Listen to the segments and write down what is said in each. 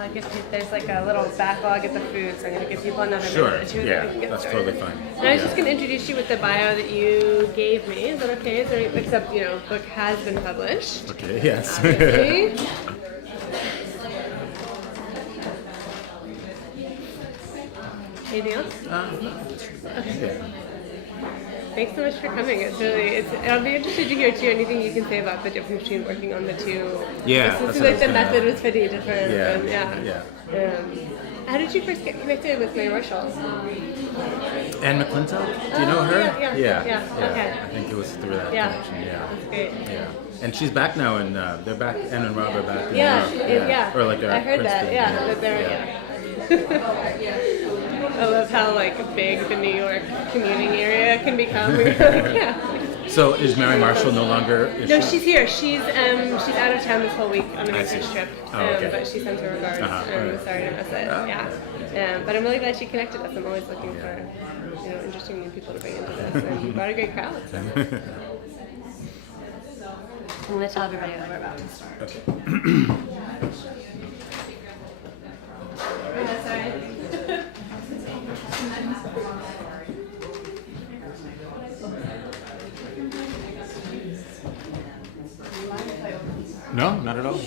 I guess there's like a little backlog at the food, so I'm going to give people another Sure. minute or two. Yeah, that we can get that's started. totally fine. And I was just going to introduce you with the bio that you gave me. Is that okay? Is there, except, you know, the book has been published. Okay, yes. Obviously. Anything else? Okay. Yeah. Thanks so much for coming. I'll be interested to hear too anything you can say about the difference between working on the two. Yeah, It that's seems what I like was the gonna- method was pretty different. Yeah, And, yeah. How did you first get connected with Mary Marshall? Anne McClintock, do you know her? Yeah. Okay. I think it was through that Yeah. connection. Yeah. That's great. Yeah. And she's back now, and they're back. Anne and Rob are back in Yeah, Europe. yeah. Or like they're I at heard that. Princeton, Yeah, that they're I love how like big the New York commuting area can become. So is Mary Marshall no longer? No, she's here. She's out of town this whole week on a I research see. trip. Oh, okay. But she sends her regards. Alright. Sorry to miss it. Oh, Yeah. But I'm really glad she connected us. I'm always looking for interesting new people to bring into this, and you brought a great crowd. So. I'm going to tell everybody that we're about to start. Okay. Sorry. No, not at all.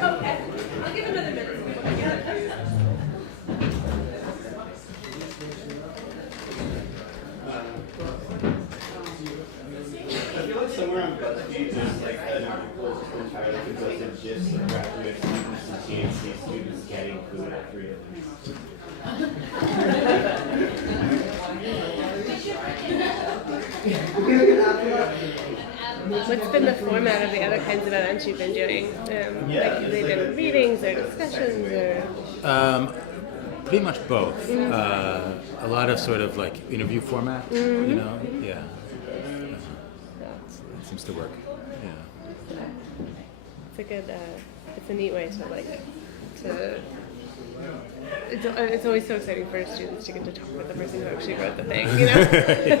Okay. I'll give another minute. I feel like somewhere on BuzzFeed there's like an article entitled "Suggested Gifs of Graduate Students and THC Students Getting Food at Free." What's been the format of the other kinds of events you've been doing? Have they been readings or discussions or? Pretty much both. A lot of sort of like interview format, you know? Yeah. It seems to work. Yeah. it's a good, it's a neat way to. It's always so exciting for students to get to talk with the person who actually wrote the thing, you know?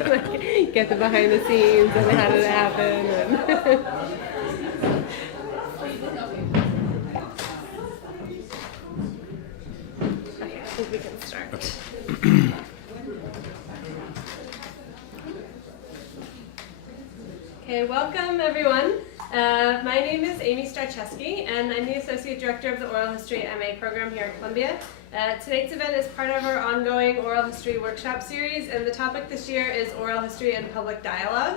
Like, get the behind the scenes and how did it happen. And okay, I think we can start. Okay. Okay, welcome everyone. My name is Amy Starczewski, and I'm the Associate Director of the Oral History MA program here at Columbia. Tonight's event is part of our ongoing Oral History workshop series, and the topic this year is Oral History and Public Dialogue.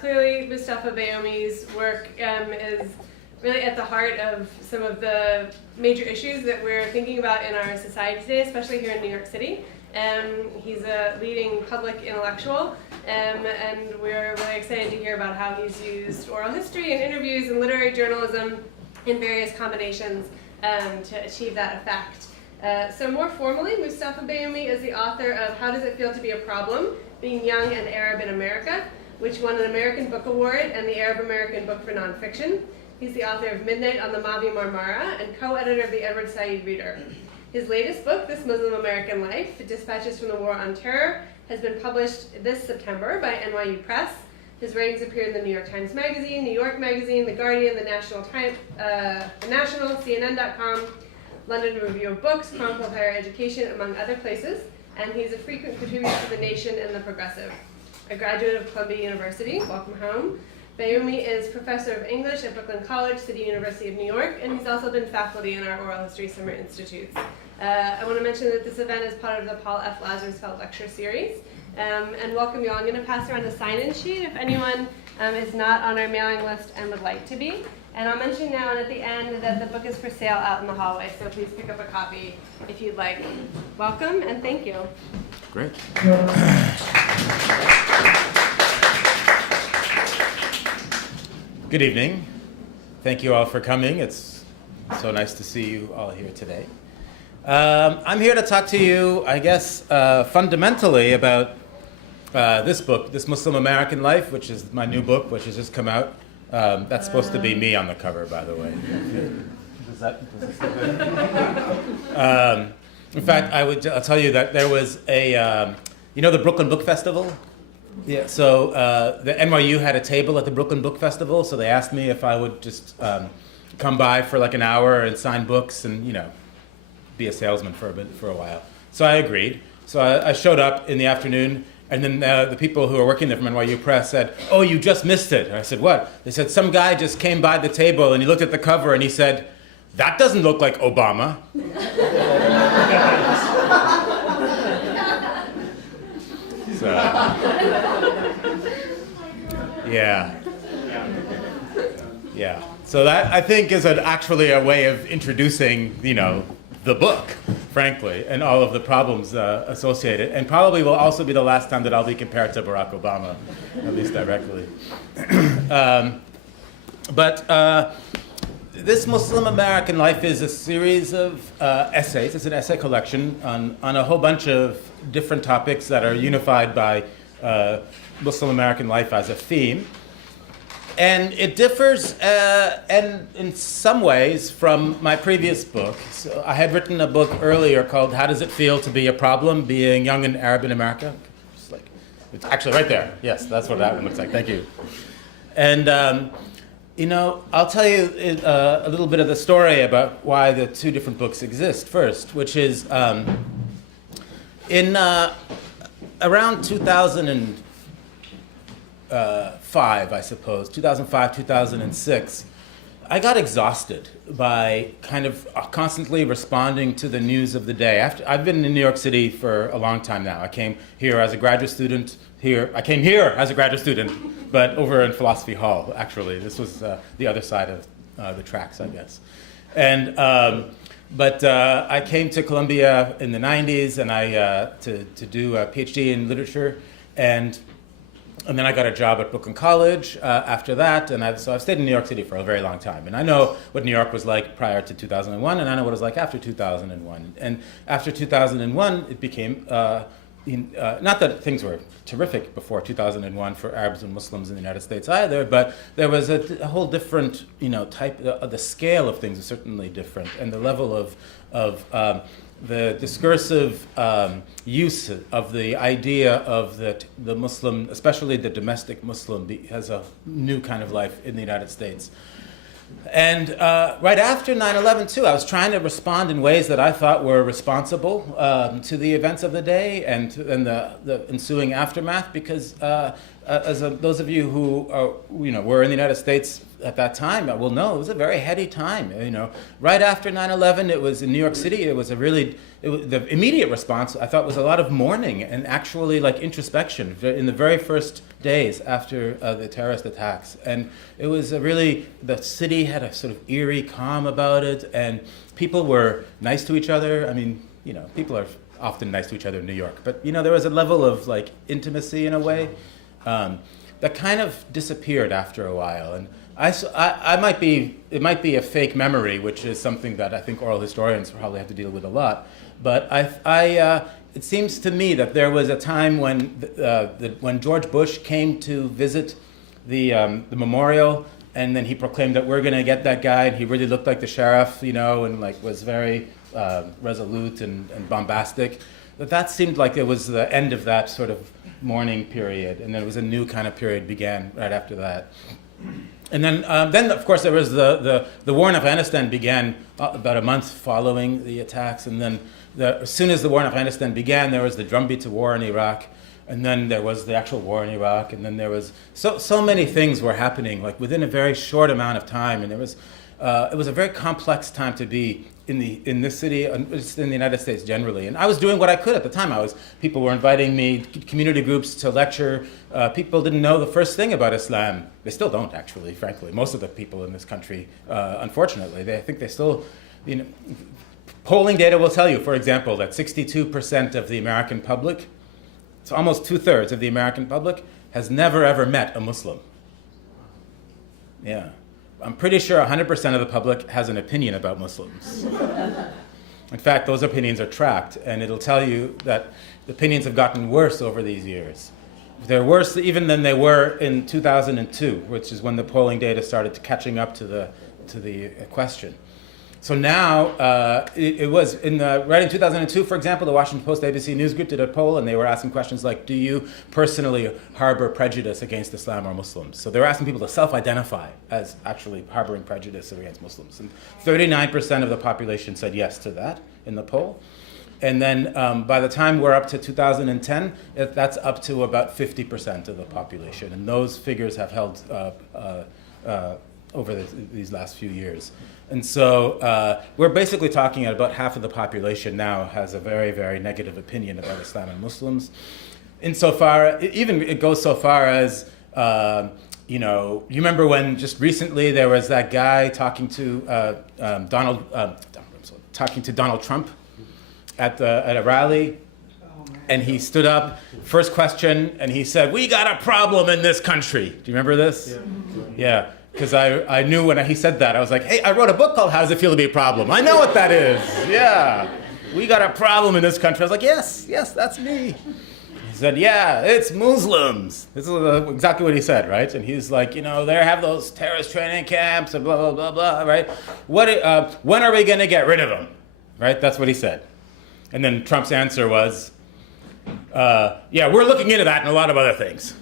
Clearly Moustafa Bayoumi's work is really at the heart of some of the major issues that we're thinking about in our society today, especially here in New York City. He's a leading public intellectual, and we're really excited to hear about how he's used oral history and interviews and literary journalism in various combinations to achieve that effect. So more formally, Moustafa Bayoumi is the author of How Does It Feel to Be a Problem? Being Young and Arab in America, which won an American Book Award and the Arab American Book for Nonfiction. He's the author of Midnight on the Mavi Marmara and co-editor of the Edward Said Reader. His latest book, This Muslim American Life, Dispatches from the War on Terror, has been published this September by NYU Press. His writings appeared in the New York Times Magazine, New York Magazine, The Guardian, The National, CNN.com, London Review of Books, Chronicle of Higher Education, among other places, and he's a frequent contributor to The Nation and The Progressive. A graduate of Columbia University, welcome home. Bayoumi is professor of English at Brooklyn College, City University of New York, and he's also been faculty in our Oral History Summer Institutes. I want to mention that this event is part of the Paul F. Lazarsfeld Lecture Series. And welcome you all. I'm going to pass around a sign-in sheet if anyone is not on our mailing list and would like to be. And I'll mention now and at the end that the book is for sale out in the hallway, so please pick up a copy if you'd like. Welcome and thank you. Great. Good evening. Thank you all for coming. It's so nice to see you all here today. I'm here to talk to you, I guess, fundamentally about this book, This Muslim American Life, which is my new book, which has just come out. That's supposed to be me on the cover, by the way. Does this look good? In fact, I'll tell you that there was a, the Brooklyn Book Festival? Yeah, so the NYU had a table at the Brooklyn Book Festival, so they asked me if I would just come by for like an hour and sign books and, be a salesman for a while. So I agreed. So I showed up in the afternoon, and then the people who were working there from NYU Press said, "Oh, you just missed it." And I said, "What?" They said, "Some guy just came by the table and he looked at the cover and he said, 'That doesn't look like Obama.'" So, yeah. So that, I think, is actually a way of introducing, the book, frankly, and all of the problems associated, and probably will also be the last time that I'll be compared to Barack Obama, at least directly. But This Muslim American Life is a series of essays. It's an essay collection on a whole bunch of different topics that are unified by Muslim American life as a theme. And it differs in some ways from my previous book. So I had written a book earlier called How Does It Feel to Be a Problem? Being Young and Arab in America. It's actually right there. Yes, that's what that one looks like. Thank you. And, I'll tell you a little bit of the story about why the two different books exist first, which is in around 2005, I suppose, 2005, 2006, I got exhausted by kind of constantly responding to the news of the day. I've been in New York City for a long time now. I came here as a graduate student. But over in Philosophy Hall, actually. This was the other side of the tracks, I guess. And I came to Columbia in the 90s and to do a PhD in literature, and then I got a job at Brooklyn College after that, so I've stayed in New York City for a very long time. And I know what New York was like prior to 2001, and I know what it was like after 2001. And after 2001, it became not that things were terrific before 2001 for Arabs and Muslims in the United States either, but there was a whole different, type. The scale of things is certainly different, and the level of the discursive use of the idea of the Muslim, especially the domestic Muslim, has a new kind of life in the United States. And right after 9/11, too, I was trying to respond in ways that I thought were responsible to the events of the day and the ensuing aftermath, because those of you who were in the United States at that time will know it was a very heady time. Right after 9/11, it was in New York City. It was the immediate response, I thought, was a lot of mourning and actually like introspection in the very first days after the terrorist attacks. And it was the city had a sort of eerie calm about it, and people were nice to each other. I mean, people are often nice to each other in New York, but there was a level of like intimacy in a way that kind of disappeared after a while. And it might be a fake memory, which is something that I think oral historians probably have to deal with a lot. But it seems to me that there was a time when George Bush came to visit the memorial, and then he proclaimed that we're going to get that guy, and he really looked like the sheriff, and like was very resolute and bombastic. That seemed like it was the end of that sort of mourning period, and then it was a new kind of period began right after that. And then of course, there was the war in Afghanistan began about a month following the attacks, and then as soon as the war in Afghanistan began, there was the drumbeat to war in Iraq, and then there was the actual war in Iraq, and then there was so many things were happening like within a very short amount of time, and it was a very complex time to be in this city, just in the United States generally. And I was doing what I could at the time. People were inviting me, community groups, to lecture. People didn't know the first thing about Islam. They still don't, actually, frankly. Most of the people in this country, unfortunately, I think they still, polling data will tell you, for example, that 62% of the American public, it's almost 2/3 of the American public, has never ever met a Muslim. Yeah. I'm pretty sure 100% of the public has an opinion about Muslims. In fact, those opinions are tracked, and it'll tell you that the opinions have gotten worse over these years. They're worse even than they were in 2002, which is when the polling data started catching up to the question. So now, it was right in 2002, for example, the Washington Post ABC News Group did a poll, and they were asking questions like, do you personally harbor prejudice against Islam or Muslims? So they were asking people to self-identify as actually harboring prejudice against Muslims. And 39% of the population said yes to that in the poll. And then by the time we're up to 2010, that's up to about 50% of the population. And those figures have held over these last few years. And so we're basically talking about half of the population now has a very, very negative opinion about Islam and Muslims. Insofar, it goes so far as, you remember when just recently there was that guy talking to Donald Trump at a rally, and he stood up, first question, and he said, "We got a problem in this country." Do you remember this? Yeah. Because I knew when he said that, I was like, hey, I wrote a book called How Does It Feel to Be a Problem? I know what that is. Yeah. We got a problem in this country. I was like, yes, that's me. He said, yeah, it's Muslims. This is exactly what he said, right? And he's like, they have those terrorist training camps and blah, blah, blah, blah, right? When are we going to get rid of them? Right? That's what he said. And then Trump's answer was, yeah, we're looking into that and a lot of other things.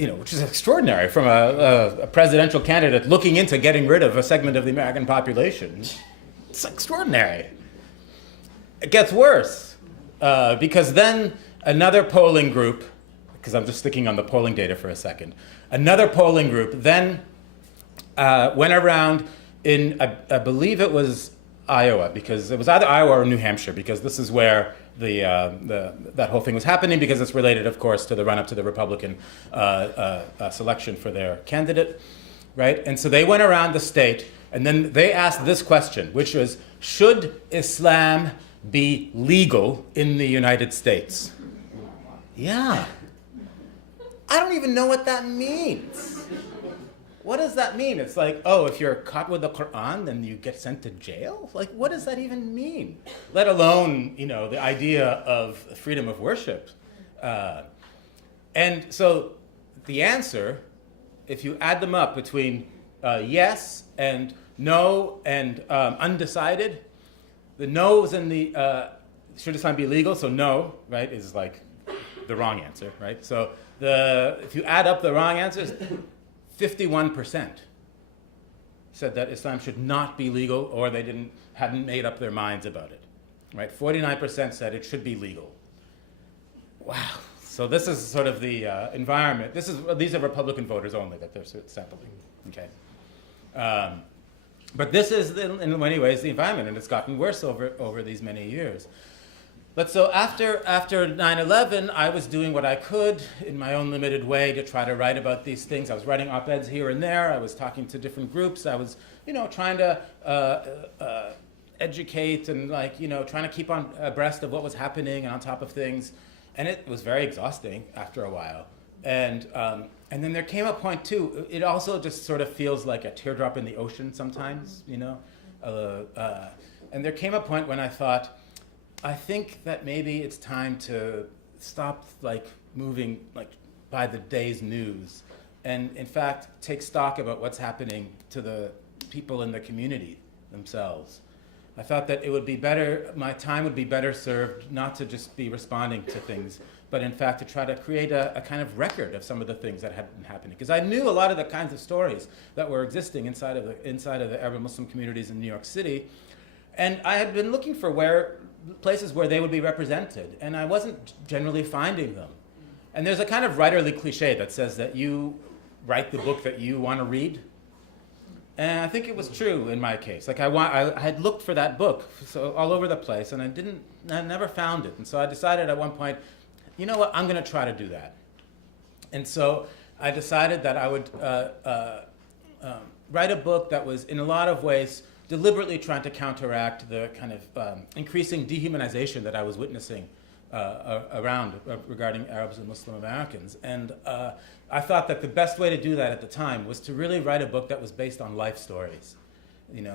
Which is extraordinary from a presidential candidate looking into getting rid of a segment of the American population. It's extraordinary. It gets worse, because then another polling group, because I'm just sticking on the polling data for a second, another polling group then went around in, I believe it was Iowa, because it was either Iowa or New Hampshire, because this is where that whole thing was happening, because it's related, of course, to the run-up to the Republican selection for their candidate, right? And so they went around the state, and then they asked this question, which was, should Islam be legal in the United States? Yeah. I don't even know what that means. what does that mean? It's like, oh, if you're caught with the Quran, then you get sent to jail? Like, what does that even mean? Let alone, the idea of freedom of worship. And so the answer, if you add them up between yes and no and undecided, the no is in the, should Islam be legal? So no, right, is like the wrong answer, right? So if you add up the wrong answers, 51% said that Islam should not be legal, or they hadn't made up their minds about it, right? 49% said it should be legal. Wow. So this is sort of the environment. These are Republican voters only that they're sampling, okay? But this is, in many ways, the environment, and it's gotten worse over these many years. But so after 9/11, I was doing what I could in my own limited way to try to write about these things. I was writing op-eds here and there. I was talking to different groups. I was, trying to educate and trying to keep on abreast of what was happening and on top of things. And it was very exhausting after a while. And then there came a point too. It also just sort of feels like a teardrop in the ocean sometimes, And there came a point when I thought, I think that maybe it's time to stop moving by the day's news, and in fact take stock about what's happening to the people in the community themselves. I thought that it would be better, my time would be better served not to just be responding to things, but in fact to try to create a kind of record of some of the things that had been happening. Because I knew a lot of the kinds of stories that were existing inside of the Arab Muslim communities in New York City, and I had been looking for places where they would be represented, and I wasn't generally finding them. And there's a kind of writerly cliche that says that you write the book that you want to read. And I think it was true in my case. I had looked for that book all over the place, and I never found it. And so I decided at one point, you know what, I'm going to try to do that. And so I decided that I would write a book that was in a lot of ways deliberately trying to counteract the kind of increasing dehumanization that I was witnessing regarding Arabs and Muslim Americans. And I thought that the best way to do that at the time was to really write a book that was based on life stories.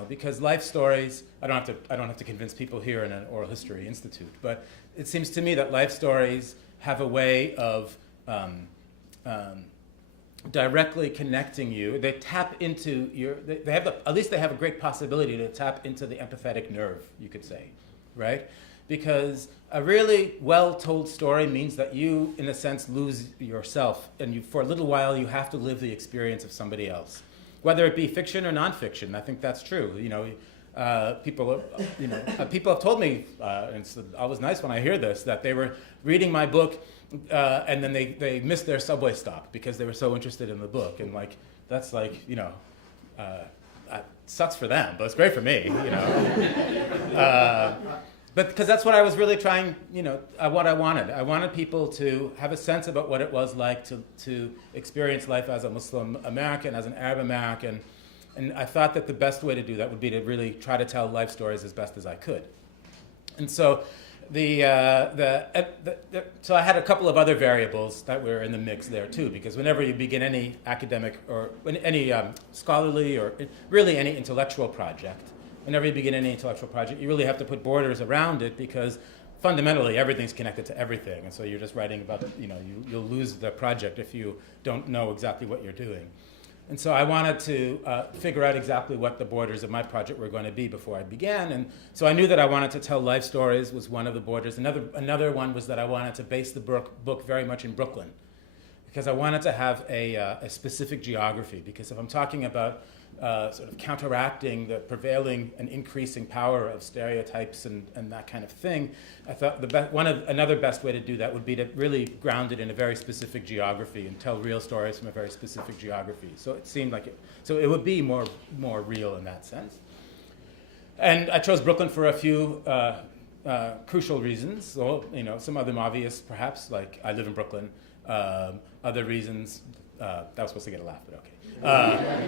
Because life stories, I don't have to convince people here in an oral history institute, but it seems to me that life stories have a way of directly connecting you. They tap into at least they have a great possibility to tap into the empathetic nerve, you could say, right? Because a really well-told story means that you, in a sense, lose yourself, and for a little while you have to live the experience of somebody else, whether it be fiction or nonfiction. I think that's true. People have told me, and it's always nice when I hear this, that they were reading my book and then they missed their subway stop because they were so interested in the book, and that's sucks for them, but it's great for me, But because that's what I was really trying, what I wanted. I wanted people to have a sense about what it was like to experience life as a Muslim American, as an Arab American. And I thought that the best way to do that would be to really try to tell life stories as best as I could. And so so I had a couple of other variables that were in the mix there too, because whenever you begin any academic or any scholarly or really any intellectual project, whenever you begin any intellectual project, you really have to put borders around it, because fundamentally everything's connected to everything. And so you're just writing about, you'll lose the project if you don't know exactly what you're doing. And so I wanted to figure out exactly what the borders of my project were going to be before I began. And so I knew that I wanted to tell life stories was one of the borders. Another one was that I wanted to base the book very much in Brooklyn, because I wanted to have a specific geography. Because if I'm talking about sort of counteracting the prevailing and increasing power of stereotypes and that kind of thing, I thought another best way to do that would be to really ground it in a very specific geography and tell real stories from a very specific geography. So it seemed like it would be more real in that sense. And I chose Brooklyn for a few crucial reasons. So, some of them obvious, perhaps, like I live in Brooklyn. Other reasons, that was supposed to get a laugh, but okay.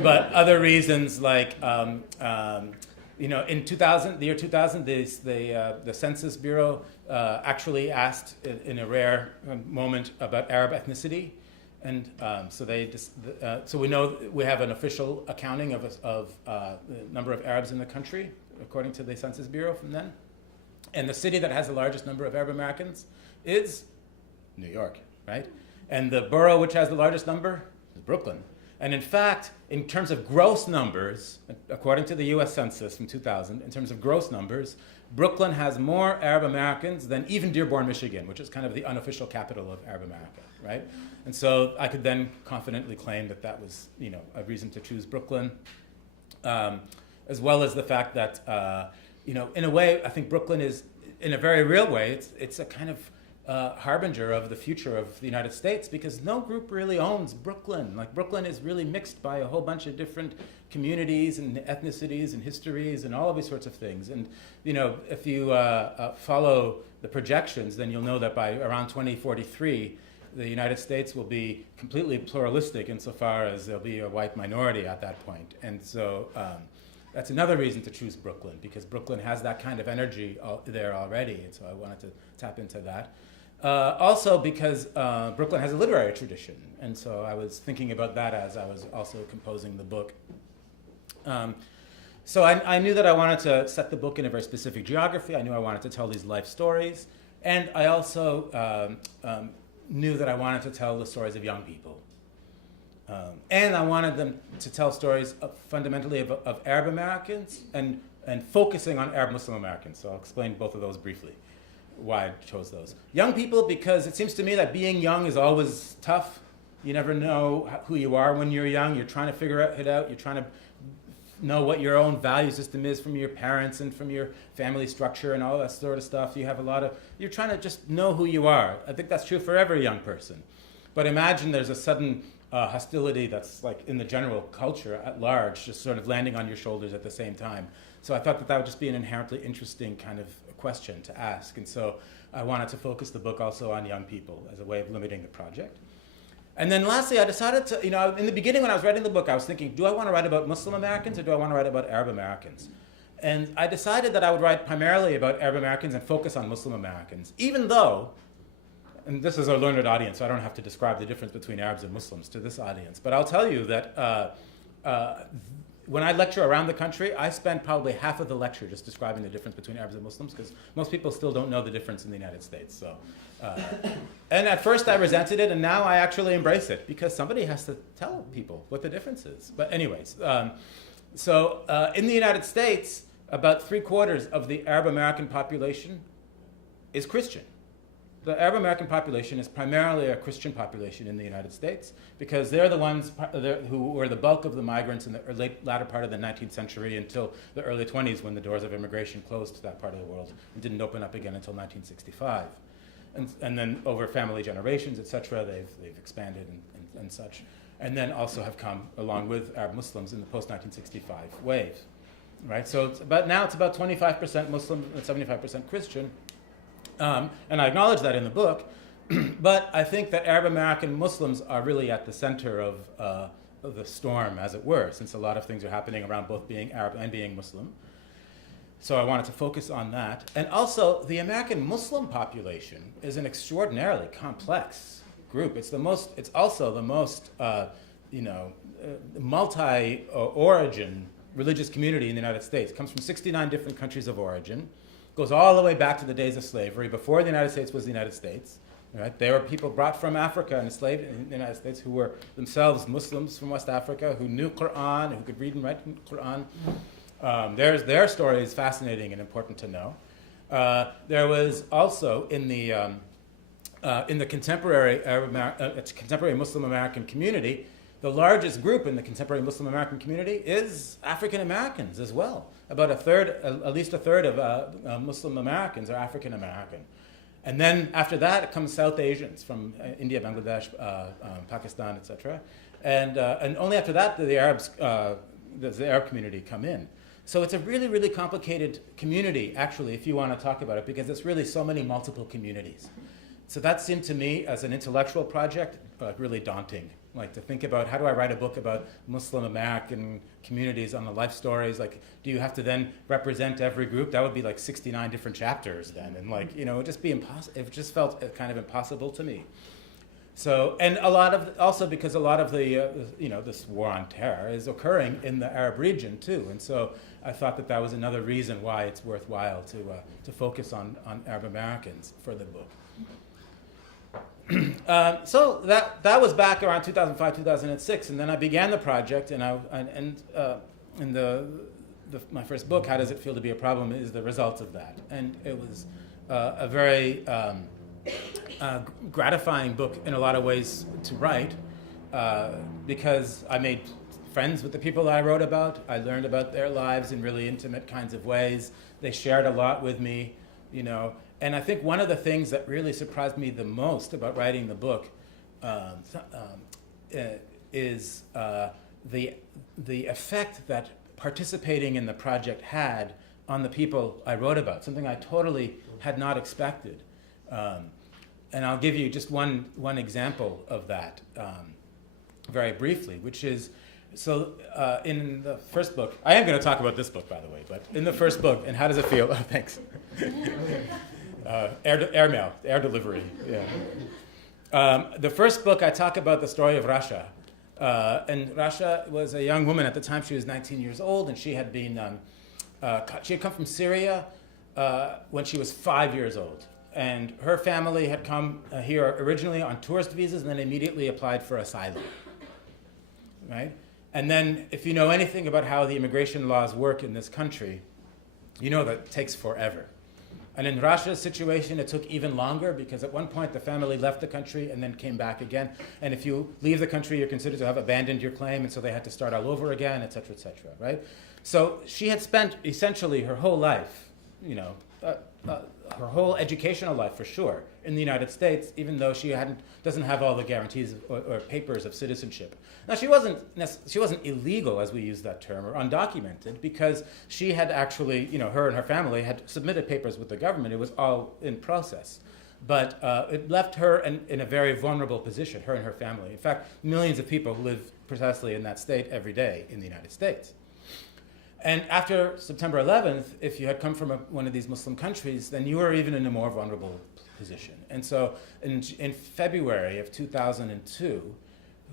But other reasons, like in the year 2000, the Census Bureau actually asked, in a rare moment, about Arab ethnicity, And so we know we have an official accounting of the number of Arabs in the country, according to the Census Bureau from then. And the city that has the largest number of Arab Americans is New York, right? And the borough which has the largest number is Brooklyn. And in fact, in terms of gross numbers, according to the US Census from 2000, in terms of gross numbers, Brooklyn has more Arab Americans than even Dearborn, Michigan, which is kind of the unofficial capital of Arab America, right? And so I could then confidently claim that that was, a reason to choose Brooklyn, as well as the fact that, in a way, I think Brooklyn is, in a very real way, it's a kind of harbinger of the future of the United States, because no group really owns Brooklyn. Like, Brooklyn is really mixed by a whole bunch of different communities and ethnicities and histories and all of these sorts of things. And if you follow the projections, then you'll know that by around 2043, the United States will be completely pluralistic insofar as there'll be a white minority at that point. And so that's another reason to choose Brooklyn, because Brooklyn has that kind of energy there already, and so I wanted to tap into that. Also because Brooklyn has a literary tradition, and so I was thinking about that as I was also composing the book. So I knew that I wanted to set the book in a very specific geography. I knew I wanted to tell these life stories, and I also knew that I wanted to tell the stories of young people. And I wanted them to tell stories fundamentally of Arab Americans and focusing on Arab Muslim Americans. So I'll explain both of those briefly, why I chose those. Young people, because it seems to me that being young is always tough. You never know who you are when you're young. You're trying to figure it out. You're trying to know what your own value system is from your parents and from your family structure and all that sort of stuff. You're trying to just know who you are. I think that's true for every young person. But imagine there's a sudden hostility that's like in the general culture at large, just sort of landing on your shoulders at the same time. So I thought that would just be an inherently interesting kind of question to ask. And so I wanted to focus the book also on young people as a way of limiting the project. And then lastly, I decided to, in the beginning when I was writing the book, I was thinking, do I want to write about Muslim Americans or do I want to write about Arab Americans? And I decided that I would write primarily about Arab Americans and focus on Muslim Americans, even though, and this is a learned audience, so I don't have to describe the difference between Arabs and Muslims to this audience, but I'll tell you that when I lecture around the country, I spend probably half of the lecture just describing the difference between Arabs and Muslims, because most people still don't know the difference in the United States. So, and at first I resented it, and now I actually embrace it, because somebody has to tell people what the difference is. But anyways, so in the United States, about 3/4 of the Arab American population is Christian. The Arab American population is primarily a Christian population in the United States, because they're the ones who were the bulk of the migrants in the latter part of the 19th century until the early 20s, when the doors of immigration closed to that part of the world and didn't open up again until 1965. And then over family generations, etc., they've expanded and such. And then also have come along with Arab Muslims in the post-1965 wave. Right? So now it's about 25% Muslim and 75% Christian. And I acknowledge that in the book, but I think that Arab American Muslims are really at the center of the storm, as it were, since a lot of things are happening around both being Arab and being Muslim. So I wanted to focus on that. And also, the American Muslim population is an extraordinarily complex group. It's also the most multi-origin religious community in the United States. It comes from 69 different countries of origin. Goes all the way back to the days of slavery, before the United States was the United States. Right? There were people brought from Africa and enslaved in the United States who were themselves Muslims from West Africa, who knew Quran, who could read and write Quran. Their story is fascinating and important to know. There was also in the contemporary contemporary Muslim American community, the largest group in the contemporary Muslim American community is African Americans as well. About at least a third of Muslim Americans are African American. And then after that comes South Asians from India, Bangladesh, Pakistan, etc. And only after that do the Arab community come in. So it's a really, really complicated community, actually, if you want to talk about it, because it's really so many multiple communities. So that seemed to me, as an intellectual project, really daunting. Like, to think about, how do I write a book about Muslim American communities on the life stories? Like, do you have to then represent every group? That would be like 69 different chapters then. And it would just be impossible. It just felt kind of impossible to me. So, and a lot of, also because a lot of the, this war on terror is occurring in the Arab region too. And so I thought that that was another reason why it's worthwhile to focus on Arab Americans for the book. So that was back around 2005, 2006, and then I began the project, and my first book, How Does It Feel to Be a Problem, is the result of that. And it was a very gratifying book in a lot of ways to write, because I made friends with the people that I wrote about. I learned about their lives in really intimate kinds of ways. They shared a lot with me, And I think one of the things that really surprised me the most about writing the book is the effect that participating in the project had on the people I wrote about, something I totally had not expected. And I'll give you just one example of that very briefly, which is, in the first book, I am going to talk about this book, by the way, but in the first book, and how does it feel? Oh, thanks. Airmail, air delivery, yeah. The first book, I talk about the story of Rasha. And Rasha was a young woman at the time. She was 19 years old, and she had come from Syria when she was 5 years old. And her family had come here originally on tourist visas and then immediately applied for asylum, right? And then if you know anything about how the immigration laws work in this country, you know that it takes forever. And in Rasha's situation, it took even longer because at one point the family left the country and then came back again. And if you leave the country, you're considered to have abandoned your claim, and so they had to start all over again, et cetera, right? So she had spent essentially her whole life, her whole educational life for sure, in the United States, even though she doesn't have all the guarantees or papers of citizenship. Now she wasn't illegal, as we use that term, or undocumented, because she had actually, her and her family had submitted papers with the government. It was all in process. But it left her in a very vulnerable position, her and her family. In fact, millions of people live precisely in that state every day in the United States. And after September 11th, if you had come from one of these Muslim countries, then you were even in a more vulnerable position. And so in February of 2002,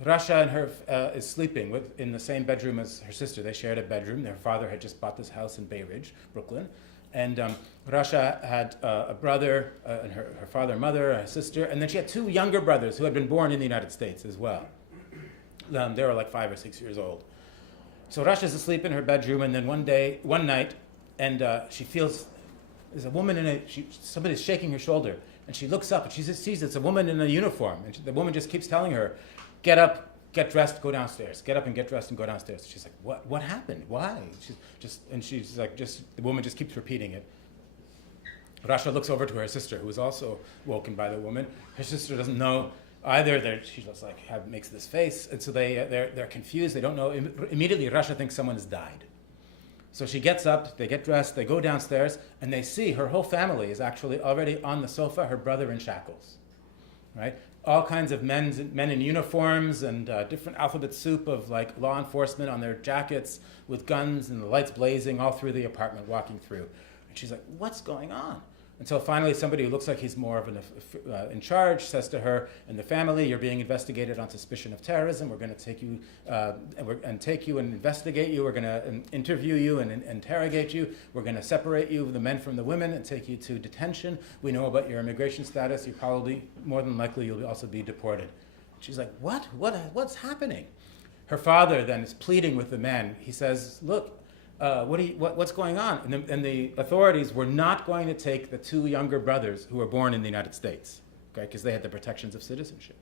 Rasha and her is sleeping in the same bedroom as her sister. They shared a bedroom. Their father had just bought this house in Bay Ridge, Brooklyn. And Rasha had a brother, and her father, mother, a sister, and then she had two younger brothers who had been born in the United States as well. They were like 5 or 6 years old. So Rasha's asleep in her bedroom, and then one night, and she feels there's a woman somebody's shaking her shoulder, and she looks up, and she just sees it's a woman in a uniform, and the woman just keeps telling her, "Get up, get dressed, go downstairs. Get up and get dressed and go downstairs." She's like, "What happened? Why?" The woman just keeps repeating it. Rasha looks over to her sister, who is also woken by the woman. Her sister doesn't know either. She just makes this face, and so they're confused. They don't know. Immediately, Rasha thinks someone has died. So she gets up, they get dressed, they go downstairs, and they see her whole family is actually already on the sofa, her brother in shackles, right? All kinds of men in uniforms and different alphabet soup of law enforcement on their jackets with guns and the lights blazing all through the apartment, walking through. And she's like, "What's going on?" Until finally somebody who looks like he's more of in charge says to her and the family, "You're being investigated on suspicion of terrorism. We're going to take you and investigate you. We're going to interview you and interrogate you. We're going to separate you, the men from the women, and take you to detention. We know about your immigration status. You probably, more than likely, you'll also be deported." She's like, "What? What's happening?" Her father then is pleading with the men. He says, "Look, what's going on?" And the authorities were not going to take the two younger brothers who were born in the United States, okay, because they had the protections of citizenship.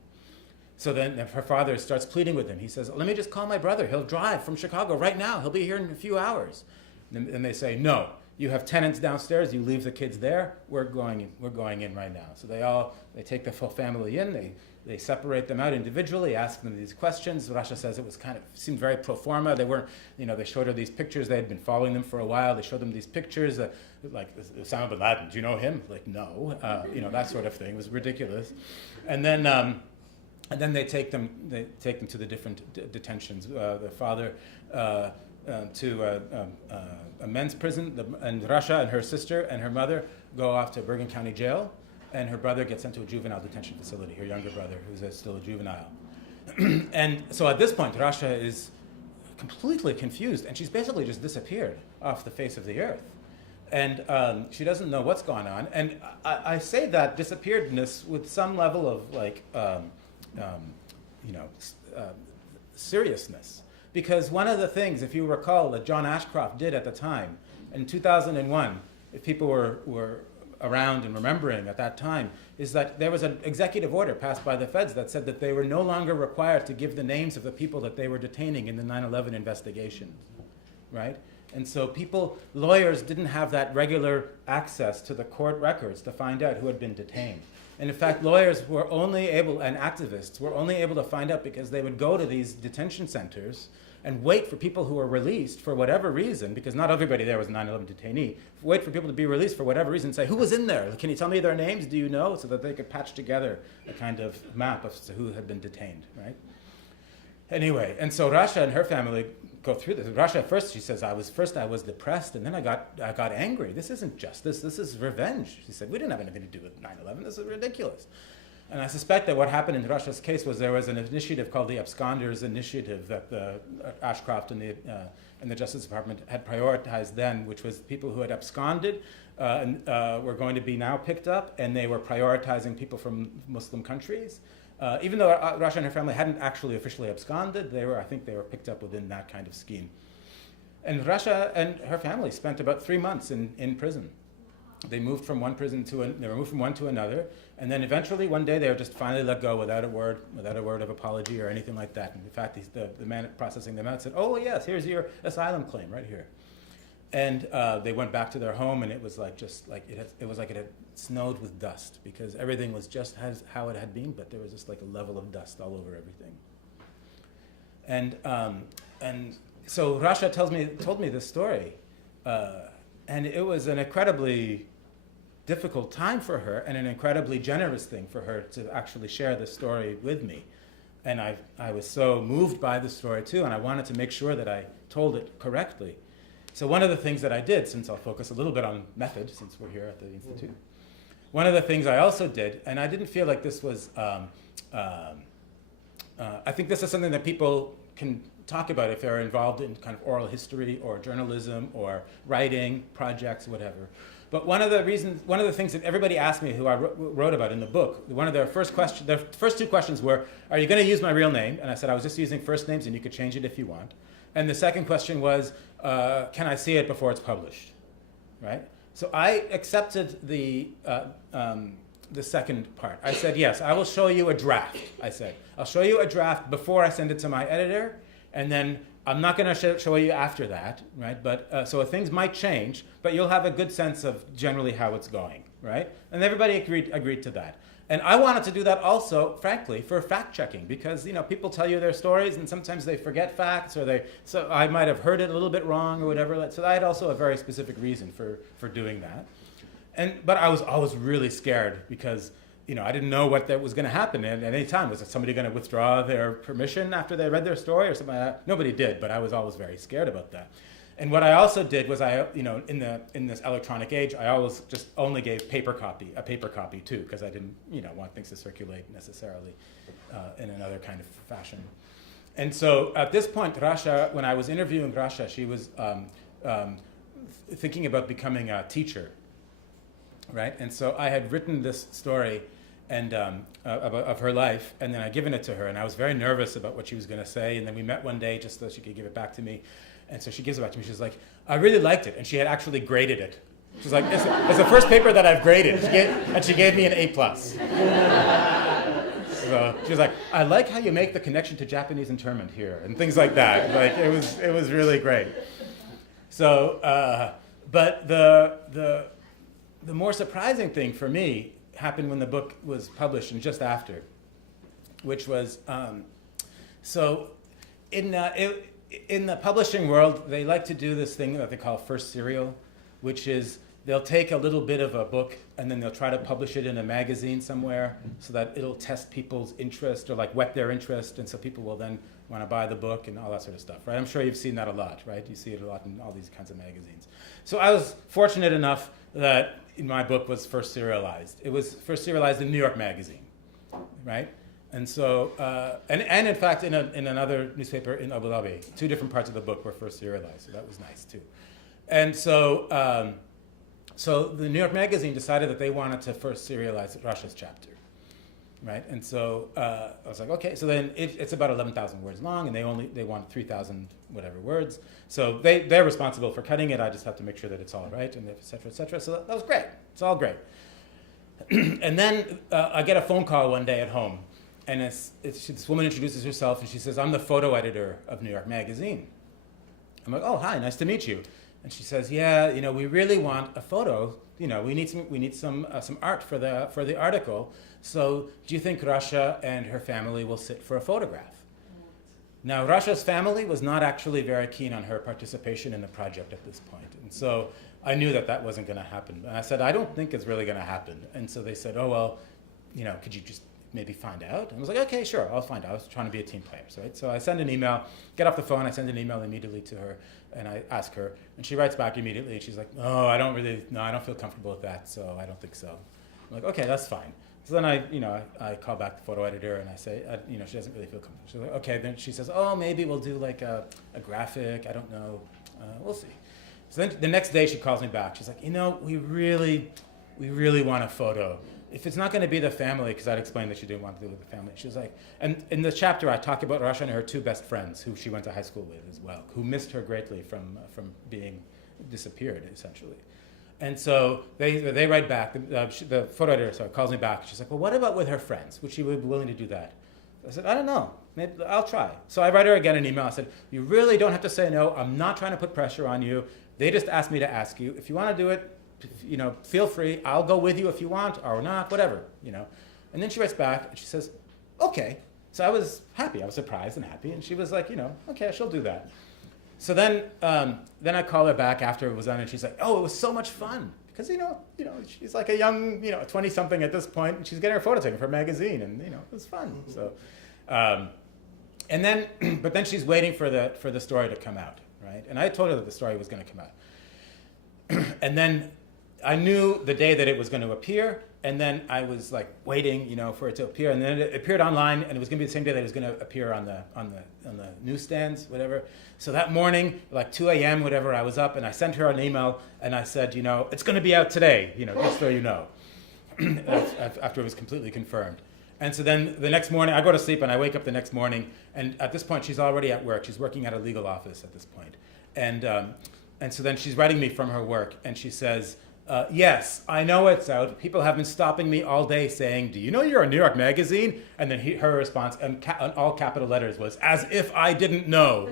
So then her father starts pleading with him. He says, "Let me just call my brother. He'll drive from Chicago right now. He'll be here in a few hours." And they say, "No, you have tenants downstairs. You leave the kids there. We're going in right now." So they take the full family in. They separate them out individually, ask them these questions. Rasha says it seemed very pro forma. They weren't, they showed her these pictures. They had been following them for a while. They showed them these pictures, like Osama bin Laden. "Do you know him?" Like, "No," that sort of thing. It was ridiculous. And then they take them to the different detentions. The father to a men's prison, and Rasha and her sister and her mother go off to Bergen County Jail. and her brother gets sent to a juvenile detention facility, her younger brother, who's still a juvenile. And so at this point, Rasha is completely confused, and she's basically just disappeared off the face of the earth. And she doesn't know what's going on. And I say that disappearedness with some level of seriousness. Because one of the things, if you recall, that John Ashcroft did at the time, in 2001, if people were around and remembering at that time, is that there was an executive order passed by the feds that said that they were no longer required to give the names of the people that they were detaining in the 9/11 investigation, right? And so lawyers didn't have that regular access to the court records to find out who had been detained. And in fact, lawyers were only able, and activists were only able to find out because they would go to these detention centers and wait for people who were released for whatever reason, because not everybody there was a 9/11 detainee, wait for people to be released for whatever reason, say, who was in there? Can you tell me their names? Do you know? So that they could patch together a kind of map of who had been detained, right? Anyway, and so Rasha and her family go through this. Rasha at first, she says, I was depressed, and then I got angry. This isn't justice, this is revenge. She said, we didn't have anything to do with 9/11, this is ridiculous. And I suspect that what happened in Rasha's case was there was an initiative called the Absconders Initiative that the Ashcroft and the Justice Department had prioritized then, which was people who had absconded and were going to be now picked up, and they were prioritizing people from Muslim countries. Even though Rasha and her family hadn't actually officially absconded, I think they were picked up within that kind of scheme. And Rasha and her family spent about 3 months in prison. They moved from one prison they were moved from one to another, and then eventually one day they were just finally let go without a word of apology or anything like that. And in fact, the man processing them out said, "Oh yes, here's your asylum claim right here." And they went back to their home, and it was like it had snowed with dust, because everything was just how it had been, but there was just like a level of dust all over everything. And so Rasha told me this story, and it was an incredibly difficult time for her, and an incredibly generous thing for her to actually share this story with me. And I was so moved by the story too, and I wanted to make sure that I told it correctly. So one of the things that I did, since I'll focus a little bit on method, since we're here at the Institute, one of the things I also did, and I didn't feel like this was, I think this is something that people can talk about if they're involved in kind of oral history or journalism or writing projects, whatever. But one of the things that everybody asked me, who I wrote about in the book, one of their first two questions were, are you going to use my real name? And I said I was just using first names, and you could change it if you want. And the second question was, can I see it before it's published, right? So I accepted the second part. I said, yes, I will show you a draft. I said, I'll show you a draft before I send it to my editor, and then I'm not going to show you after that, right? But so things might change, but you'll have a good sense of generally how it's going, right? And everybody agreed to that. And I wanted to do that also, frankly, for fact checking, because people tell you their stories, and sometimes they forget facts, so I might have heard it a little bit wrong or whatever. So I had also a very specific reason for doing that. But I was always really scared, because I didn't know what that was going to happen at any time. Was somebody going to withdraw their permission after they read their story or something like that? Nobody did, but I was always very scared about that. And what I also did was in this electronic age, I always just only gave a paper copy too, because I didn't want things to circulate necessarily in another kind of fashion. And so at this point, Rasha, when I was interviewing Rasha, she was thinking about becoming a teacher, right? And so I had written this story of her life, and then I'd given it to her, and I was very nervous about what she was going to say. And then we met one day just so she could give it back to me. And so she gives it back to me. She's like, I really liked it. And she had actually graded it. She's like, it's the first paper that I've graded. She gave me an A+. So she was like, I like how you make the connection to Japanese internment here, and things like that. Like, it was really great. So, but the more surprising thing for me happened when the book was published and just after, which was, in the publishing world, they like to do this thing that they call first serial, which is they'll take a little bit of a book and then they'll try to publish it in a magazine somewhere so that it'll test people's interest or like whet their interest, and so people will then want to buy the book and all that sort of stuff, right? I'm sure you've seen that a lot, right? You see it a lot in all these kinds of magazines. So I was fortunate enough that in my book was first serialized. It was first serialized in New York Magazine, right? And so, and in fact, in another newspaper in Abu Dhabi, 2 different parts of the book were first serialized, so that was nice too. And so, so the New York Magazine decided that they wanted to first serialize Rasha's chapter, right? And so I was like, okay. So then it's about 11,000 words long, and they want 3,000 whatever words. So they're responsible for cutting it. I just have to make sure that it's all right, and et cetera, et cetera. So that was great. It's all great. And then I get a phone call one day at home, and this woman introduces herself, and she says, "I'm the photo editor of New York Magazine." I'm like, "Oh, hi, nice to meet you." And she says, "Yeah, we really want a photo. We need some art for the article. So do you think Rasha and her family will sit for a photograph?" Now, Rasha's family was not actually very keen on her participation in the project at this point. And so I knew that wasn't going to happen. And I said, "I don't think it's really going to happen." And so they said, "Oh, well, could you just maybe find out?" And I was like, "Okay, sure, I'll find out." I was trying to be a team player, right? So I send an email, get off the phone, I send an email immediately to her, and I ask her, and she writes back immediately, and she's like, I don't feel comfortable with that, so I don't think so. I'm like, "Okay, that's fine." So then I call back the photo editor, and I say, she doesn't really feel comfortable. She's like, "Okay," then she says, "Oh, maybe we'll do like a graphic, I don't know, we'll see." So then the next day she calls me back. She's like, "We really want a photo. If it's not going to be the family," because I'd explained that she didn't want to do it with the family. She was like, and in the chapter I talk about Rasha and her 2 best friends who she went to high school with as well, who missed her greatly from being disappeared, essentially. And so they write back, the photo editor calls me back. She's like, "Well, what about with her friends? Would she be willing to do that?" I said, "I don't know. Maybe I'll try." So I write her again an email. I said, "You really don't have to say no. I'm not trying to put pressure on you. They just asked me to ask you. If you want to do it, feel free. I'll go with you if you want or not, whatever, And then she writes back and she says, "Okay." So I was happy. I was surprised and happy. And she was like, "Okay, she'll do that." So then I call her back after it was done, and she's like, "Oh, it was so much fun." Because, she's like a young, 20-something at this point, and she's getting her photo taken for a magazine, and, it was fun. So, and then, but then she's waiting for the story to come out, right? And I told her that the story was going to come out. And then I knew the day that it was going to appear, and then I was like waiting, for it to appear, and then it appeared online, and it was going to be the same day that it was going to appear on the newsstands, whatever. So that morning, like 2 a.m., whatever, I was up, and I sent her an email, and I said, "It's going to be out today, just so you know," after it was completely confirmed. And so then the next morning, I go to sleep, and I wake up the next morning, and at this point, she's already at work. She's working at a legal office at this point. And so then she's writing me from her work, and she says, "Yes, I know it's out. People have been stopping me all day saying, 'Do you know you're a New York Magazine?'" And then her response, in all capital letters, was, "As if I didn't know."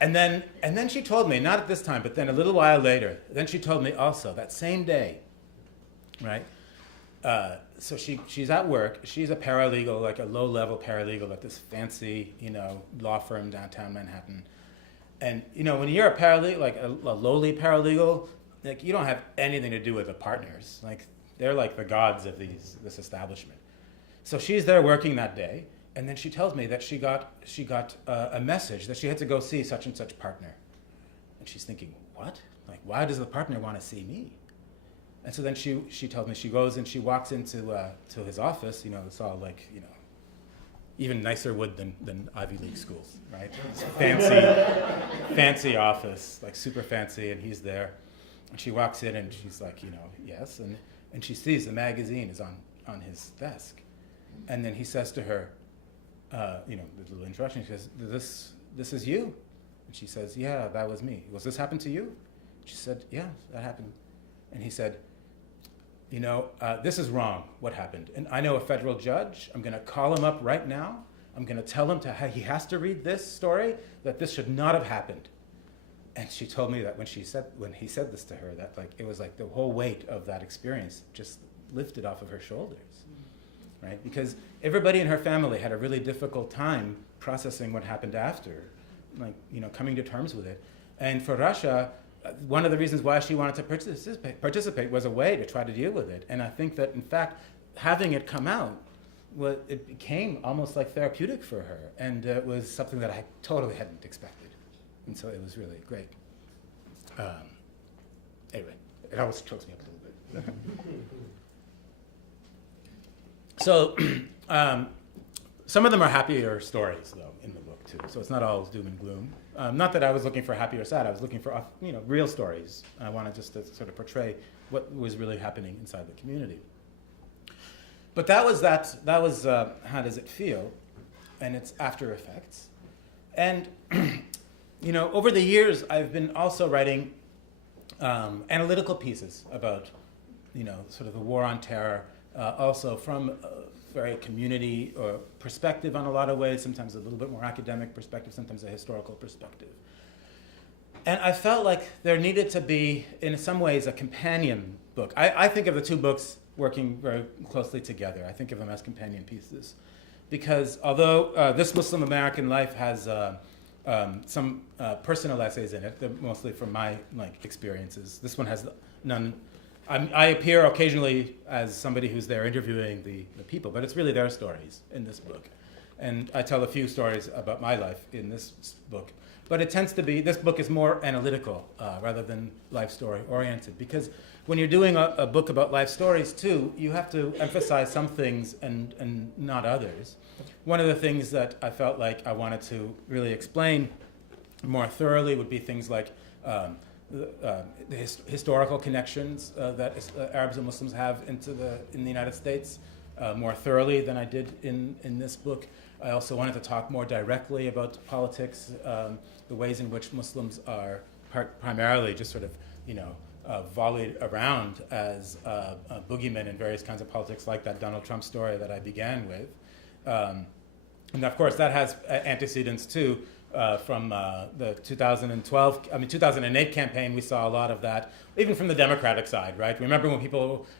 And then she told me, not at this time, but then a little while later, then she told me also, that same day, right? So she's at work. She's a paralegal, like a low-level paralegal at this fancy, law firm downtown Manhattan. And, when you're a paralegal, like a lowly paralegal, like you don't have anything to do with the partners. Like they're like the gods of this establishment. So she's there working that day, and then she tells me that she got a message that she had to go see such and such partner. And she's thinking, what? Like, why does the partner want to see me? And so then she told me she goes and she walks into to his office. It's all like, even nicer wood than Ivy League schools, right? It's fancy office, like super fancy, and he's there. And she walks in and she's like, yes. And she sees the magazine is on his desk. And then he says to her, the little introduction, he says, this is you? And she says, "Yeah, that was me. Was this happen to you?" She said, "Yeah, that happened." And he said, "This is wrong, what happened. And I know a federal judge. I'm going to call him up right now. I'm going to tell him he has to read this story, that this should not have happened." And she told me that when he said this to her, that it was like the whole weight of that experience just lifted off of her shoulders, right? Because everybody in her family had a really difficult time processing what happened after, coming to terms with it. And for Rasha, one of the reasons why she wanted to participate was a way to try to deal with it. And I think that, in fact, having it come out it became almost like therapeutic for her, and it was something that I totally hadn't expected, and so it was really great. Anyway, it always chokes me up a little bit. So, some of them are happier stories, though, in the book too. So it's not all doom and gloom. Not that I was looking for happy or sad. I was looking for real stories. I wanted just to sort of portray what was really happening inside the community. But that was How Does It Feel, and its after effects. And over the years, I've been also writing analytical pieces about sort of the war on terror, also from a very community or perspective on a lot of ways, sometimes a little bit more academic perspective, sometimes a historical perspective. And I felt like there needed to be, in some ways, a companion book. I think of the two books working very closely together. I think of them as companion pieces. Because although This Muslim American Life has some personal essays in it, they're mostly from my experiences. This one has none. I appear occasionally as somebody who's there interviewing the people, but it's really their stories in this book. And I tell a few stories about my life in this book. But it tends to be, this book is more analytical rather than life story oriented. Because when you're doing a book about life stories too, you have to emphasize some things and not others. One of the things that I felt like I wanted to really explain more thoroughly would be things like the historical connections that Arabs and Muslims have in the United States more thoroughly than I did in this book. I also wanted to talk more directly about politics, the ways in which Muslims are primarily just sort of volleyed around as boogeymen in various kinds of politics, like that Donald Trump story that I began with. And of course, that has antecedents too. From the 2008 campaign, we saw a lot of that, even from the Democratic side, right? Remember when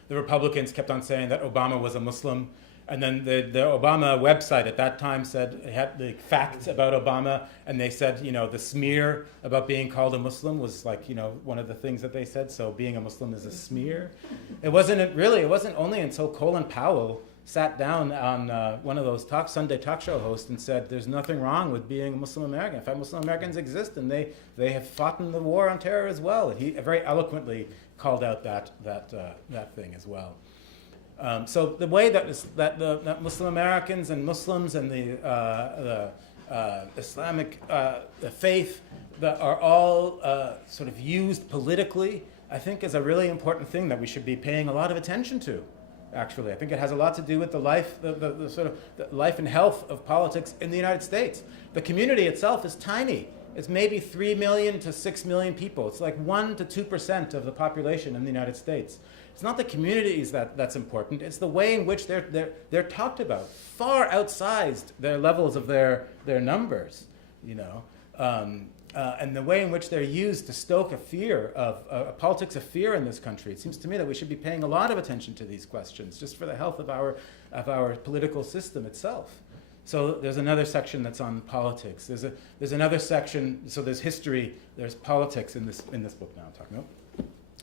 the Republicans kept on saying that Obama was a Muslim, and then the Obama website at that time said, it had the facts about Obama, and they said, the smear about being called a Muslim was one of the things that they said, so being a Muslim is a smear. It wasn't only until Colin Powell sat down on one of those Sunday talk show hosts and said, there's nothing wrong with being a Muslim American. In fact, Muslim Americans exist, and they have fought in the war on terror as well. And he very eloquently called out that thing as well. So the way that Muslim Americans and Muslims and the Islamic faith that are all sort of used politically, I think is a really important thing that we should be paying a lot of attention to. Actually, I think it has a lot to do with the life and health of politics in the United States. The community itself is tiny. It's maybe 3 million to 6 million people. It's like 1 to 2% of the population in the United States. It's not the communities that's important. It's the way in which they're talked about, far outsized their levels of their numbers, and the way in which they're used to stoke a politics of fear in this country. It seems to me that we should be paying a lot of attention to these questions, just for the health of our political system itself. So there's another section that's on politics. There's another section. So there's history. There's politics in this book now I'm talking about.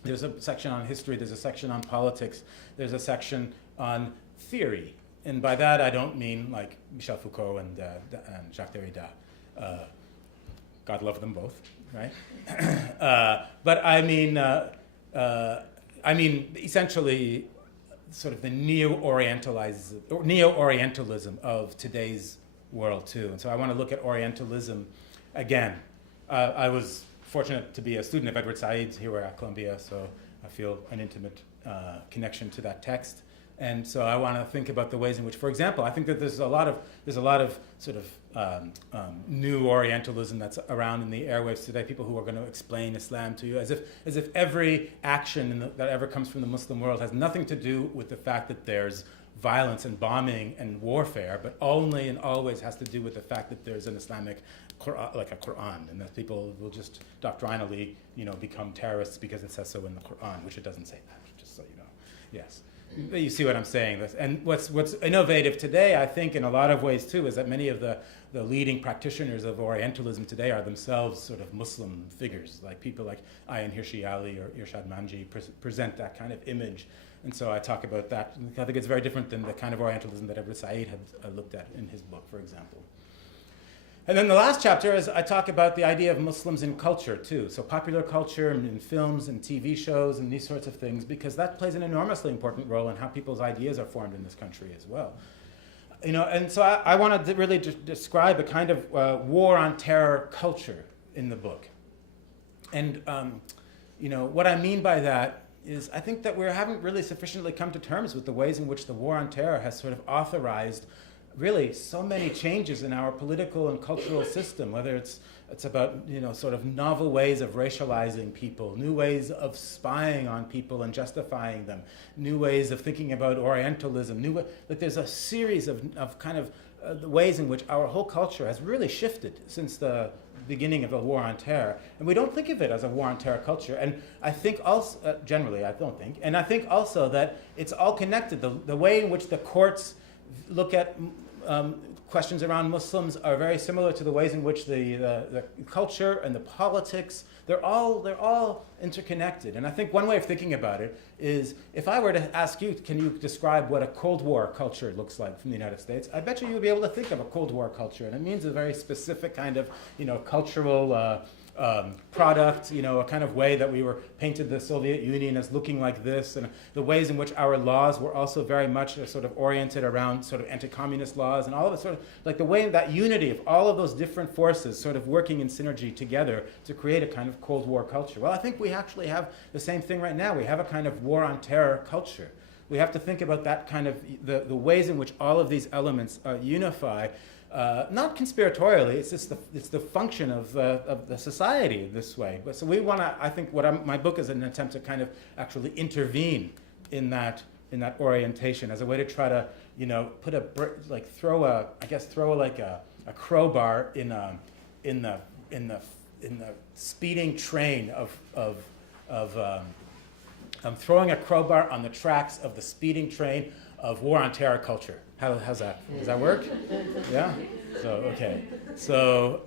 There's a section on history. There's a section on politics. There's a section on theory, and by that I don't mean like Michel Foucault and Jacques Derrida. God love them both, right? But I mean essentially sort of the neo-Orientalism of today's world too. And so I want to look at Orientalism again. I was fortunate to be a student of Edward Said's here at Columbia, so I feel an intimate connection to that text. And so I want to think about the ways in which, for example, I think that there's a lot of sort of new Orientalism that's around in the airwaves today. People who are going to explain Islam to you as if every action that ever comes from the Muslim world has nothing to do with the fact that there's violence and bombing and warfare, but only and always has to do with the fact that there's an Islamic Quran, like a Quran, and that people will just doctrinally, become terrorists because it says so in the Quran, which it doesn't say that. Just so you know, yes. You see what I'm saying. And what's innovative today, I think, in a lot of ways too, is that many of the leading practitioners of Orientalism today are themselves sort of Muslim figures, like people like Ayan Hirsi Ali or Irshad Manji present that kind of image And so I talk about that. I think it's very different than the kind of Orientalism that Edward Said had looked at in his book, for example. And then the last chapter is I talk about the idea of Muslims in culture too. So popular culture and in films and TV shows and these sorts of things, because that plays an enormously important role in how people's ideas are formed in this country as well. You know, and so I want to really describe a kind of war on terror culture in the book. And you know, what I mean by that is I think that we haven't really sufficiently come to terms with the ways in which the war on terror has sort of authorized really so many changes in our political and cultural system, whether it's about, you know, sort of novel ways of racializing people, new ways of spying on people and justifying them, new ways of thinking about Orientalism, like there's a series of kind of the ways in which our whole culture has really shifted since the beginning of the war on terror. And we don't think of it as a war on terror culture. And I think also, generally I don't think, and I think also that it's all connected. The way in which the courts look at questions around Muslims are very similar to the ways in which the culture and the politics, they're all interconnected. And I think one way of thinking about it is, if I were to ask you, can you describe what a Cold War culture looks like from the United States? I bet you would be able to think of a Cold War culture. And it means a very specific kind of, you know, cultural product, you know, a kind of way that we were painted the Soviet Union as looking like this, and the ways in which our laws were also very much sort of oriented around sort of anti-communist laws, and all of it sort of like the way that unity of all of those different forces sort of working in synergy together to create a kind of Cold War culture. Well, I think we actually have the same thing right now. We have a kind of war on terror culture. We have to think about that kind of the ways in which all of these elements unify. Not conspiratorially, it's just the function of the society this way. But so we want to, I think my book is an attempt to kind of actually intervene in that orientation as a way to try to, you know, throw a crowbar in the speeding train I'm throwing a crowbar on the tracks of the speeding train of war on terror culture. How's that? Does that work? Yeah? So, okay. So,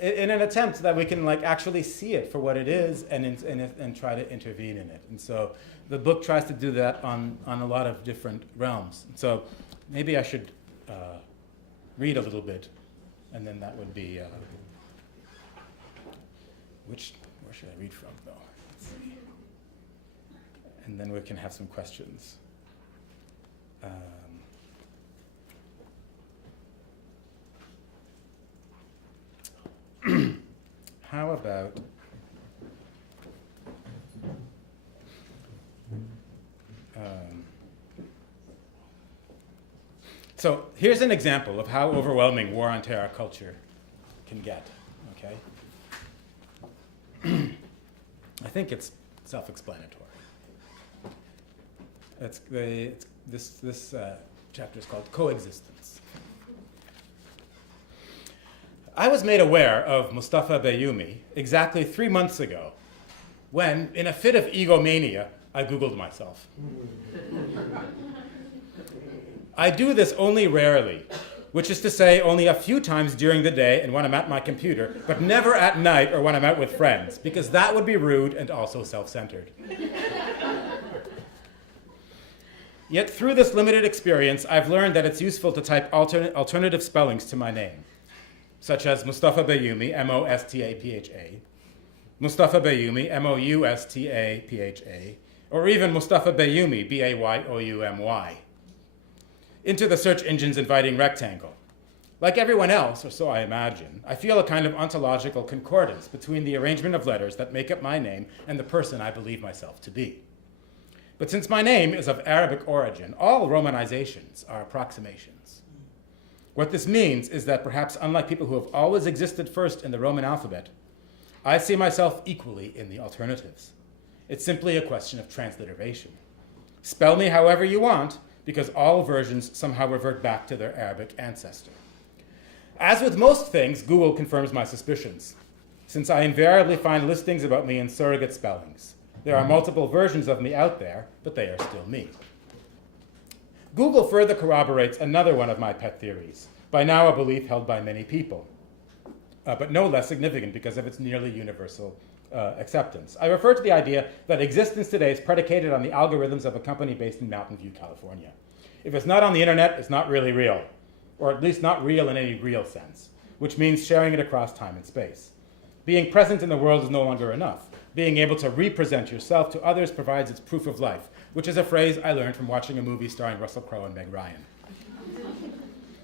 in an attempt that we can like actually see it for what it is and try to intervene in it. And so the book tries to do that on a lot of different realms. So maybe I should read a little bit, and then that would be, where should I read from though? Let's see. And then we can have some questions. How about so here's an example of how overwhelming war on terror culture can get, okay? I think it's self-explanatory. This chapter is called Coexistence. I was made aware of Moustafa Bayoumi exactly 3 months ago when, in a fit of egomania, I Googled myself. I do this only rarely, which is to say only a few times during the day and when I'm at my computer, but never at night or when I'm out with friends, because that would be rude and also self-centered. Yet through this limited experience, I've learned that it's useful to type alternative spellings to my name, such as Moustafa Bayoumi, M-O-S-T-A-P-H-A, Moustafa Bayoumi, M-O-U-S-T-A-P-H-A, or even Moustafa Bayoumi, B-A-Y-O-U-M-Y, into the search engine's inviting rectangle. Like everyone else, or so I imagine, I feel a kind of ontological concordance between the arrangement of letters that make up my name and the person I believe myself to be. But since my name is of Arabic origin, all Romanizations are approximations. What this means is that perhaps unlike people who have always existed first in the Roman alphabet, I see myself equally in the alternatives. It's simply a question of transliteration. Spell me however you want, because all versions somehow revert back to their Arabic ancestor. As with most things, Google confirms my suspicions, since I invariably find listings about me in surrogate spellings. There are multiple versions of me out there, but they are still me. Google further corroborates another one of my pet theories, by now a belief held by many people, but no less significant because of its nearly universal acceptance. I refer to the idea that existence today is predicated on the algorithms of a company based in Mountain View, California. If it's not on the internet, it's not really real, or at least not real in any real sense, which means sharing it across time and space. Being present in the world is no longer enough. Being able to represent yourself to others provides its proof of life, which is a phrase I learned from watching a movie starring Russell Crowe and Meg Ryan.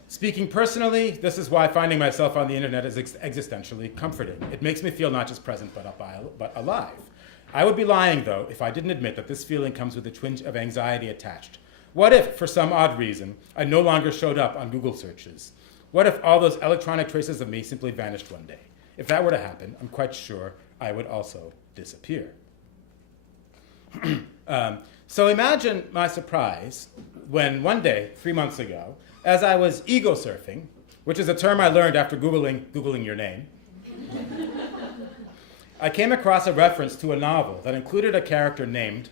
Speaking personally, this is why finding myself on the internet is existentially comforting. It makes me feel not just present, but alive. I would be lying, though, if I didn't admit that this feeling comes with a twinge of anxiety attached. What if, for some odd reason, I no longer showed up on Google searches? What if all those electronic traces of me simply vanished one day? If that were to happen, I'm quite sure I would also disappear. So imagine my surprise when one day, 3 months ago, as I was ego surfing, which is a term I learned after Googling your name, I came across a reference to a novel that included a character named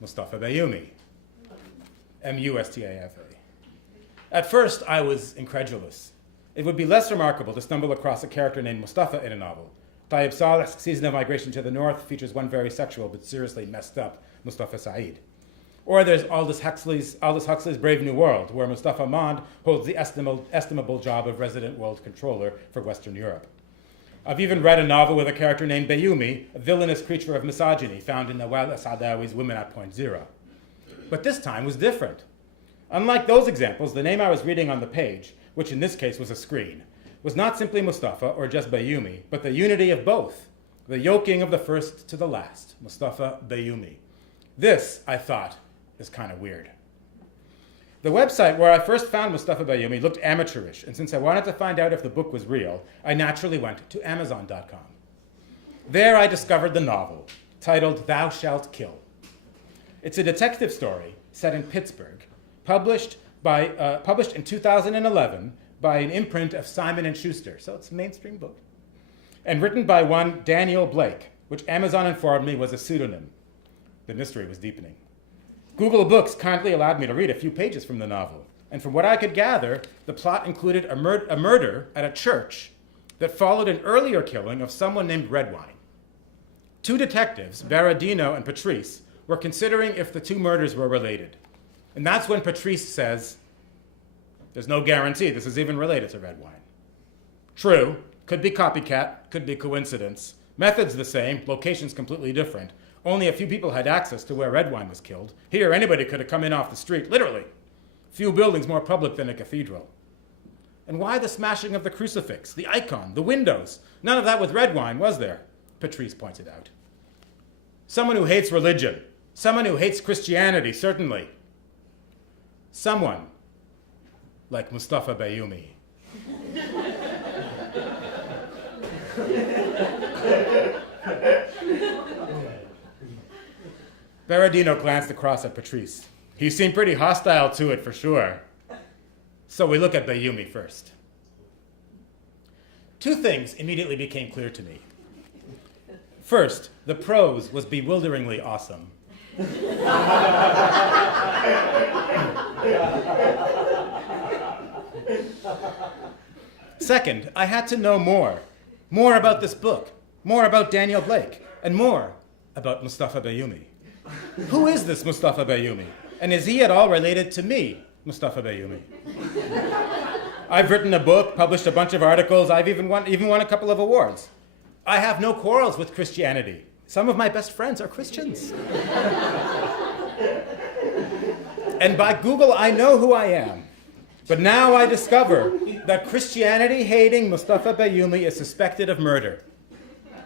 Moustafa Bayoumi, M-U-S-T-A-F-A. At first, I was incredulous. It would be less remarkable to stumble across a character named Mustafa in a novel. Tayyip Saleh's Season of Migration to the North features one very sexual but seriously messed up Mustafa Saeed. Or there's Aldous Huxley's Brave New World, where Mustafa Mond holds the estimable job of resident world controller for Western Europe. I've even read a novel with a character named Bayoumi, a villainous creature of misogyny found in Nawal Asadawi's Women at Point Zero. But this time was different. Unlike those examples, the name I was reading on the page, which in this case was a screen, was not simply Mustafa or just Bayoumi, but the unity of both, the yoking of the first to the last, Mustafa Bayoumi. This, I thought, is kind of weird. The website where I first found Mustafa Bayoumi looked amateurish, and since I wanted to find out if the book was real, I naturally went to Amazon.com. There I discovered the novel, titled Thou Shalt Kill. It's a detective story set in Pittsburgh, published in 2011 by an imprint of Simon & Schuster, so it's a mainstream book, and written by one Daniel Blake, which Amazon informed me was a pseudonym. The mystery was deepening. Google Books kindly allowed me to read a few pages from the novel, and from what I could gather, the plot included a murder at a church that followed an earlier killing of someone named Redwine. Two detectives, Baradino and Patrice, were considering if the two murders were related. And that's when Patrice says, there's no guarantee this is even related to Redwine. True, could be copycat, could be coincidence. Methods the same, locations completely different. Only a few people had access to where Redwine was killed. Here, anybody could have come in off the street, literally. Few buildings more public than a cathedral. And why the smashing of the crucifix, the icon, the windows? None of that with Redwine, was there? Patrice pointed out. Someone who hates religion. Someone who hates Christianity, certainly. Someone like Mustafa Bayoumi. Baradino glanced across at Patrice. He seemed pretty hostile to it, for sure. So we look at Bayoumi first. Two things immediately became clear to me. First, the prose was bewilderingly awesome. Second, I had to know more. More about this book, more about Daniel Blake, and more about Mustafa Bayoumi. Who is this Mustafa Bayoumi? And is he at all related to me, Mustafa Bayoumi? I've written a book, published a bunch of articles, I've even won a couple of awards. I have no quarrels with Christianity. Some of my best friends are Christians. And by Google, I know who I am. But now I discover that Christianity-hating Mustafa Bayoumi is suspected of murder.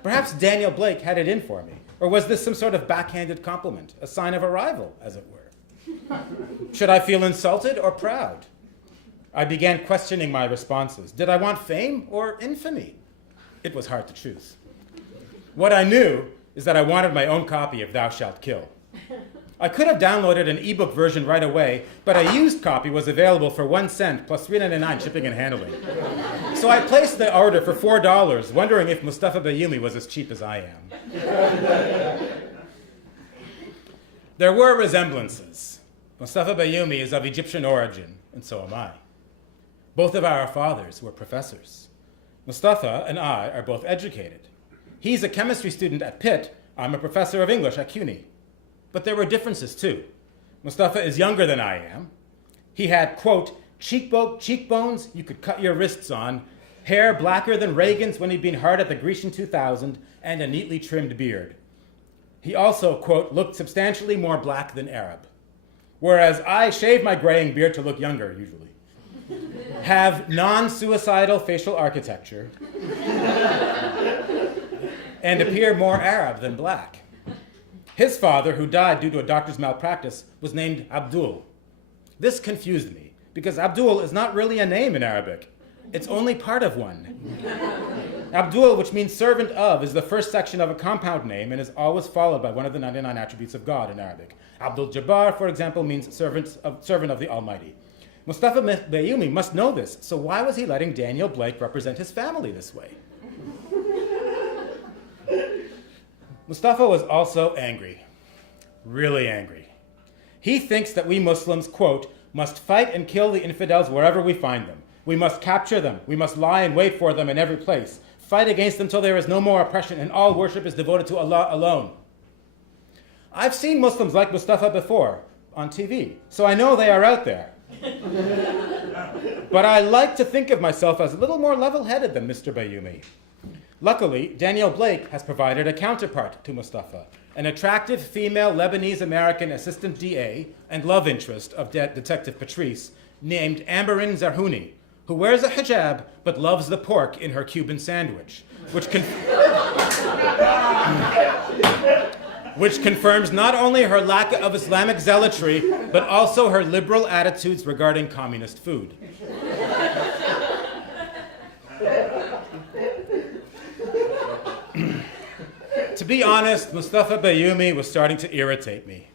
Perhaps Daniel Blake had it in for me. Or was this some sort of backhanded compliment, a sign of arrival, as it were? Should I feel insulted or proud? I began questioning my responses. Did I want fame or infamy? It was hard to choose. What I knew is that I wanted my own copy of Thou Shalt Kill. I could have downloaded an ebook version right away, but a used copy was available for 1 cent plus $3.99 shipping and handling. So I placed the order for $4, wondering if Mustafa Bayoumi was as cheap as I am. There were resemblances. Mustafa Bayoumi is of Egyptian origin, and so am I. Both of our fathers were professors. Mustafa and I are both educated. He's a chemistry student at Pitt. I'm a professor of English at CUNY. But there were differences too. Mustafa is younger than I am. He had, quote, cheekbones you could cut your wrists on, hair blacker than Reagan's when he'd been hard at the Grecian 2000, and a neatly trimmed beard. He also, quote, looked substantially more black than Arab. Whereas I shave my graying beard to look younger, usually. Have non-suicidal facial architecture, and appear more Arab than black. His father, who died due to a doctor's malpractice, was named Abdul. This confused me, because Abdul is not really a name in Arabic. It's only part of one. Abdul, which means servant of, is the first section of a compound name and is always followed by one of the 99 attributes of God in Arabic. Abdul Jabbar, for example, means servant of the Almighty. Mustafa Bayoumi must know this, so why was he letting Daniel Blake represent his family this way? Mustafa was also angry, really angry. He thinks that we Muslims, quote, must fight and kill the infidels wherever we find them. We must capture them. We must lie in wait for them in every place. Fight against them till there is no more oppression and all worship is devoted to Allah alone. I've seen Muslims like Mustafa before on TV, so I know they are out there. But I like to think of myself as a little more level-headed than Mr. Bayoumi. Luckily, Daniel Blake has provided a counterpart to Mustafa, an attractive female Lebanese-American assistant DA and love interest of Detective Patrice named Amberin Zarhouni, who wears a hijab but loves the pork in her Cuban sandwich, which confirms not only her lack of Islamic zealotry, but also her liberal attitudes regarding communist food. To be honest, Mustafa Bayoumi was starting to irritate me.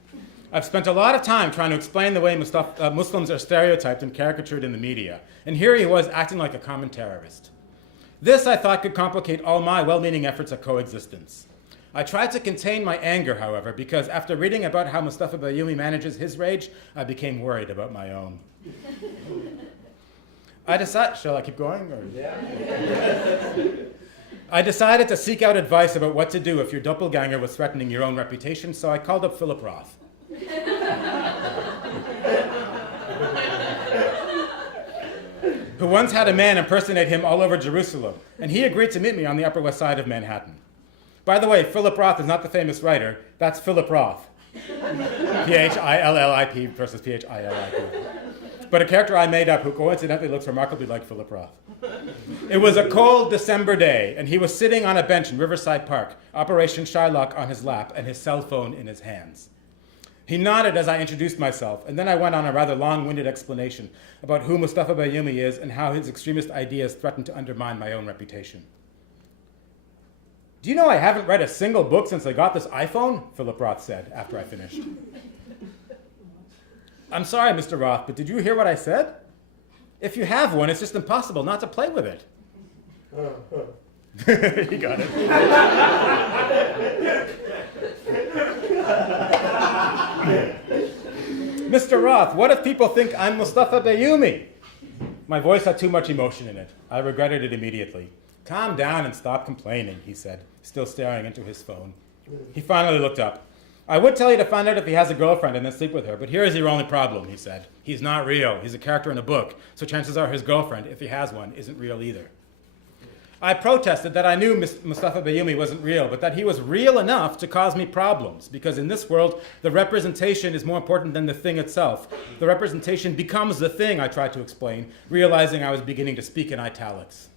I've spent a lot of time trying to explain the way Muslims are stereotyped and caricatured in the media, and here he was acting like a common terrorist. This, I thought, could complicate all my well-meaning efforts at coexistence. I tried to contain my anger, however, because after reading about how Mustafa Bayoumi manages his rage, I became worried about my own. Shall I keep going? Or? Yeah. I decided to seek out advice about what to do if your doppelganger was threatening your own reputation, so I called up Philip Roth. Who once had a man impersonate him all over Jerusalem, and he agreed to meet me on the Upper West Side of Manhattan. By the way, Philip Roth is not the famous writer, that's Philip Roth. P-H-I-L-L-I-P versus P-H-I-L-I-P. But a character I made up who coincidentally looks remarkably like Philip Roth. It was a cold December day, and he was sitting on a bench in Riverside Park, Operation Shylock on his lap and his cell phone in his hands. He nodded as I introduced myself, and then I went on a rather long-winded explanation about who Mustafa Bayoumi is and how his extremist ideas threaten to undermine my own reputation. Do you know I haven't read a single book since I got this iPhone? Philip Roth said after I finished. I'm sorry, Mr. Roth, but did you hear what I said? If you have one, it's just impossible not to play with it. He got it. Mr. Roth, what if people think I'm Mustafa Bayoumi? My voice had too much emotion in it. I regretted it immediately. Calm down and stop complaining, he said, still staring into his phone. He finally looked up. I would tell you to find out if he has a girlfriend and then sleep with her, but here is your only problem, he said. He's not real. He's a character in a book, so chances are his girlfriend, if he has one, isn't real either. I protested that I knew Mustafa Bayoumi wasn't real, but that he was real enough to cause me problems, because in this world, the representation is more important than the thing itself. The representation becomes the thing, I tried to explain, realizing I was beginning to speak in italics.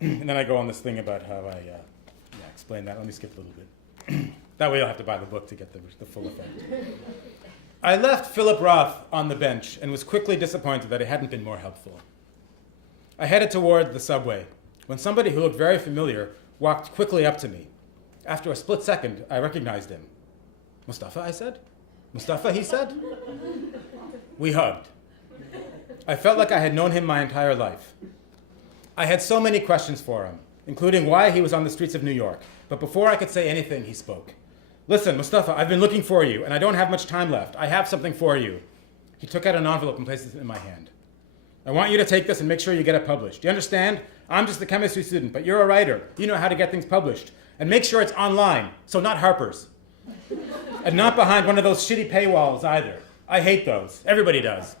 And then I go on this thing about how I explain that. Let me skip a little bit. That way you'll have to buy the book to get the full effect. I left Philip Roth on the bench and was quickly disappointed that it hadn't been more helpful. I headed toward the subway when somebody who looked very familiar walked quickly up to me. After a split second, I recognized him. Mustafa, I said. Mustafa, he said. We hugged. I felt like I had known him my entire life. I had so many questions for him, including why he was on the streets of New York. But before I could say anything, he spoke. Listen, Mustafa, I've been looking for you, and I don't have much time left. I have something for you. He took out an envelope and placed it in my hand. I want you to take this and make sure you get it published. Do you understand? I'm just a chemistry student, but you're a writer. You know how to get things published. And make sure it's online, so not Harper's. And not behind one of those shitty paywalls either. I hate those. Everybody does.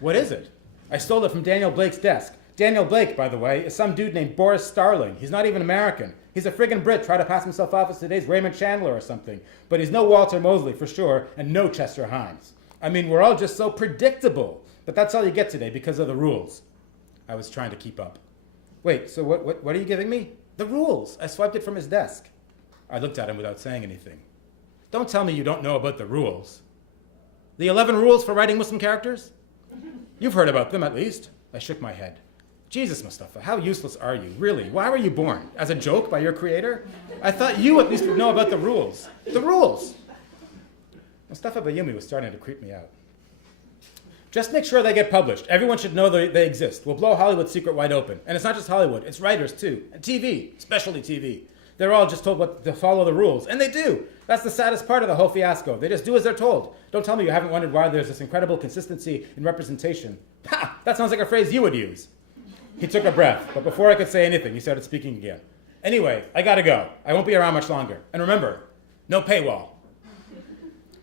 What is it? I stole it from Daniel Blake's desk. Daniel Blake, by the way, is some dude named Boris Starling. He's not even American. He's a friggin' Brit trying to pass himself off as today's Raymond Chandler or something. But he's no Walter Mosley for sure, and no Chester Himes. I mean, we're all just so predictable. But that's all you get today because of the rules. I was trying to keep up. Wait, so what are you giving me? The rules. I swiped it from his desk. I looked at him without saying anything. Don't tell me you don't know about the rules. The 11 rules for writing Muslim characters? You've heard about them, at least. I shook my head. Jesus, Mustafa, how useless are you? Really, why were you born? As a joke by your creator? I thought you at least would know about the rules. The rules! Mustafa Bayoumi was starting to creep me out. Just make sure they get published. Everyone should know they exist. We'll blow Hollywood's secret wide open. And it's not just Hollywood, it's writers too. And TV, specialty TV. They're all just told what to follow the rules. And they do. That's the saddest part of the whole fiasco. They just do as they're told. Don't tell me you haven't wondered why there's this incredible consistency in representation. Ha! That sounds like a phrase you would use. He took a breath, but before I could say anything, he started speaking again. Anyway, I gotta go. I won't be around much longer. And remember, no paywall.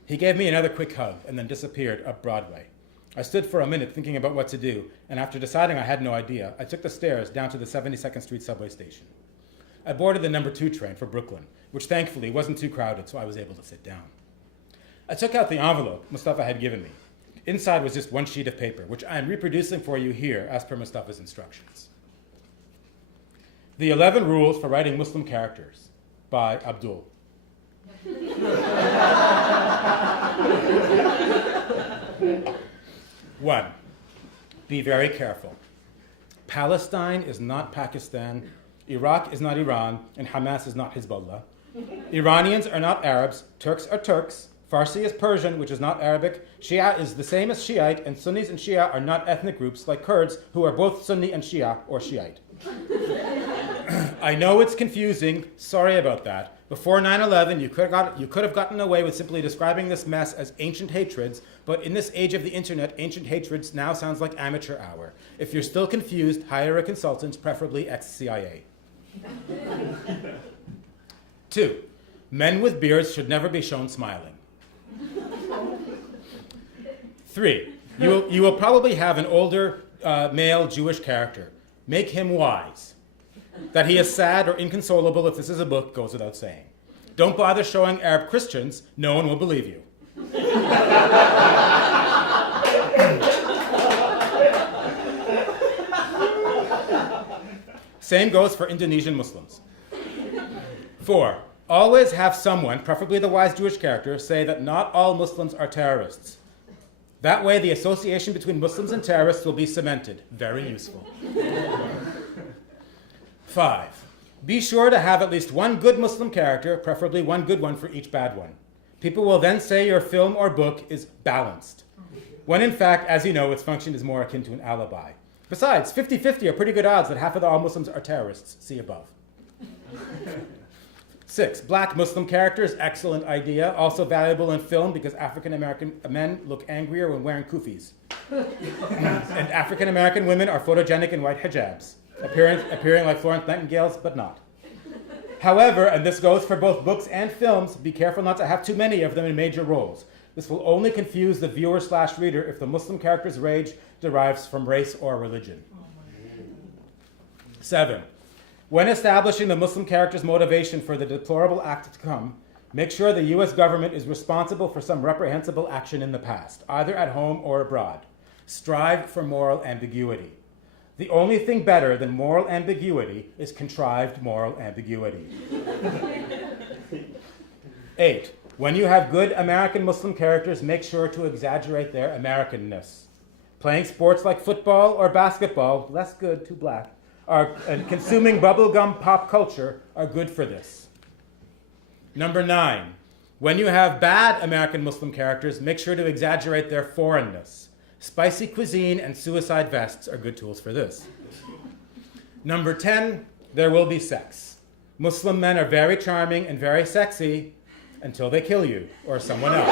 He gave me another quick hug and then disappeared up Broadway. I stood for a minute thinking about what to do, and after deciding I had no idea, I took the stairs down to the 72nd Street subway station. I boarded the number 2 train for Brooklyn, which thankfully wasn't too crowded, so I was able to sit down. I took out the envelope Mustafa had given me. Inside was just one sheet of paper, which I am reproducing for you here as per Mustafa's instructions. The 11 Rules for Writing Muslim Characters by Abdul. 1. Be very careful. Palestine is not Pakistan, Iraq is not Iran, and Hamas is not Hezbollah. Iranians are not Arabs, Turks are Turks, Farsi is Persian, which is not Arabic, Shia is the same as Shiite, and Sunnis and Shia are not ethnic groups like Kurds, who are both Sunni and Shia, or Shiite. I know it's confusing, sorry about that. Before 9/11, you could have gotten away with simply describing this mess as ancient hatreds, but in this age of the internet, ancient hatreds now sounds like amateur hour. If you're still confused, hire a consultant, preferably ex-CIA. 2. Men with beards should never be shown smiling. 3. You will probably have an older male Jewish character. Make him wise. That he is sad or inconsolable if this is a book goes without saying. Don't bother showing Arab Christians. No one will believe you. Same goes for Indonesian Muslims. 4. Always have someone, preferably the wise Jewish character, say that not all Muslims are terrorists. That way the association between Muslims and terrorists will be cemented. Very useful. 5. Be sure to have at least one good Muslim character, preferably one good one for each bad one. People will then say your film or book is balanced, when in fact, as you know, its function is more akin to an alibi. Besides, 50-50 are pretty good odds that half of all Muslims are terrorists. See above. 6. Black Muslim characters, excellent idea. Also valuable in film because African American men look angrier when wearing kufis. And African American women are photogenic in white hijabs, appearing like Florence Nightingale's, but not. However, and this goes for both books and films, be careful not to have too many of them in major roles. This will only confuse the viewer/reader if the Muslim character's rage derives from race or religion. 7. When establishing the Muslim character's motivation for the deplorable act to come, make sure the U.S. government is responsible for some reprehensible action in the past, either at home or abroad. Strive for moral ambiguity. The only thing better than moral ambiguity is contrived moral ambiguity. 8. When you have good American Muslim characters, make sure to exaggerate their Americanness. Playing sports like football or basketball, less good, too black, and consuming bubblegum pop culture are good for this. 9. When you have bad American Muslim characters, make sure to exaggerate their foreignness. Spicy cuisine and suicide vests are good tools for this. 10, there will be sex. Muslim men are very charming and very sexy until they kill you or someone else.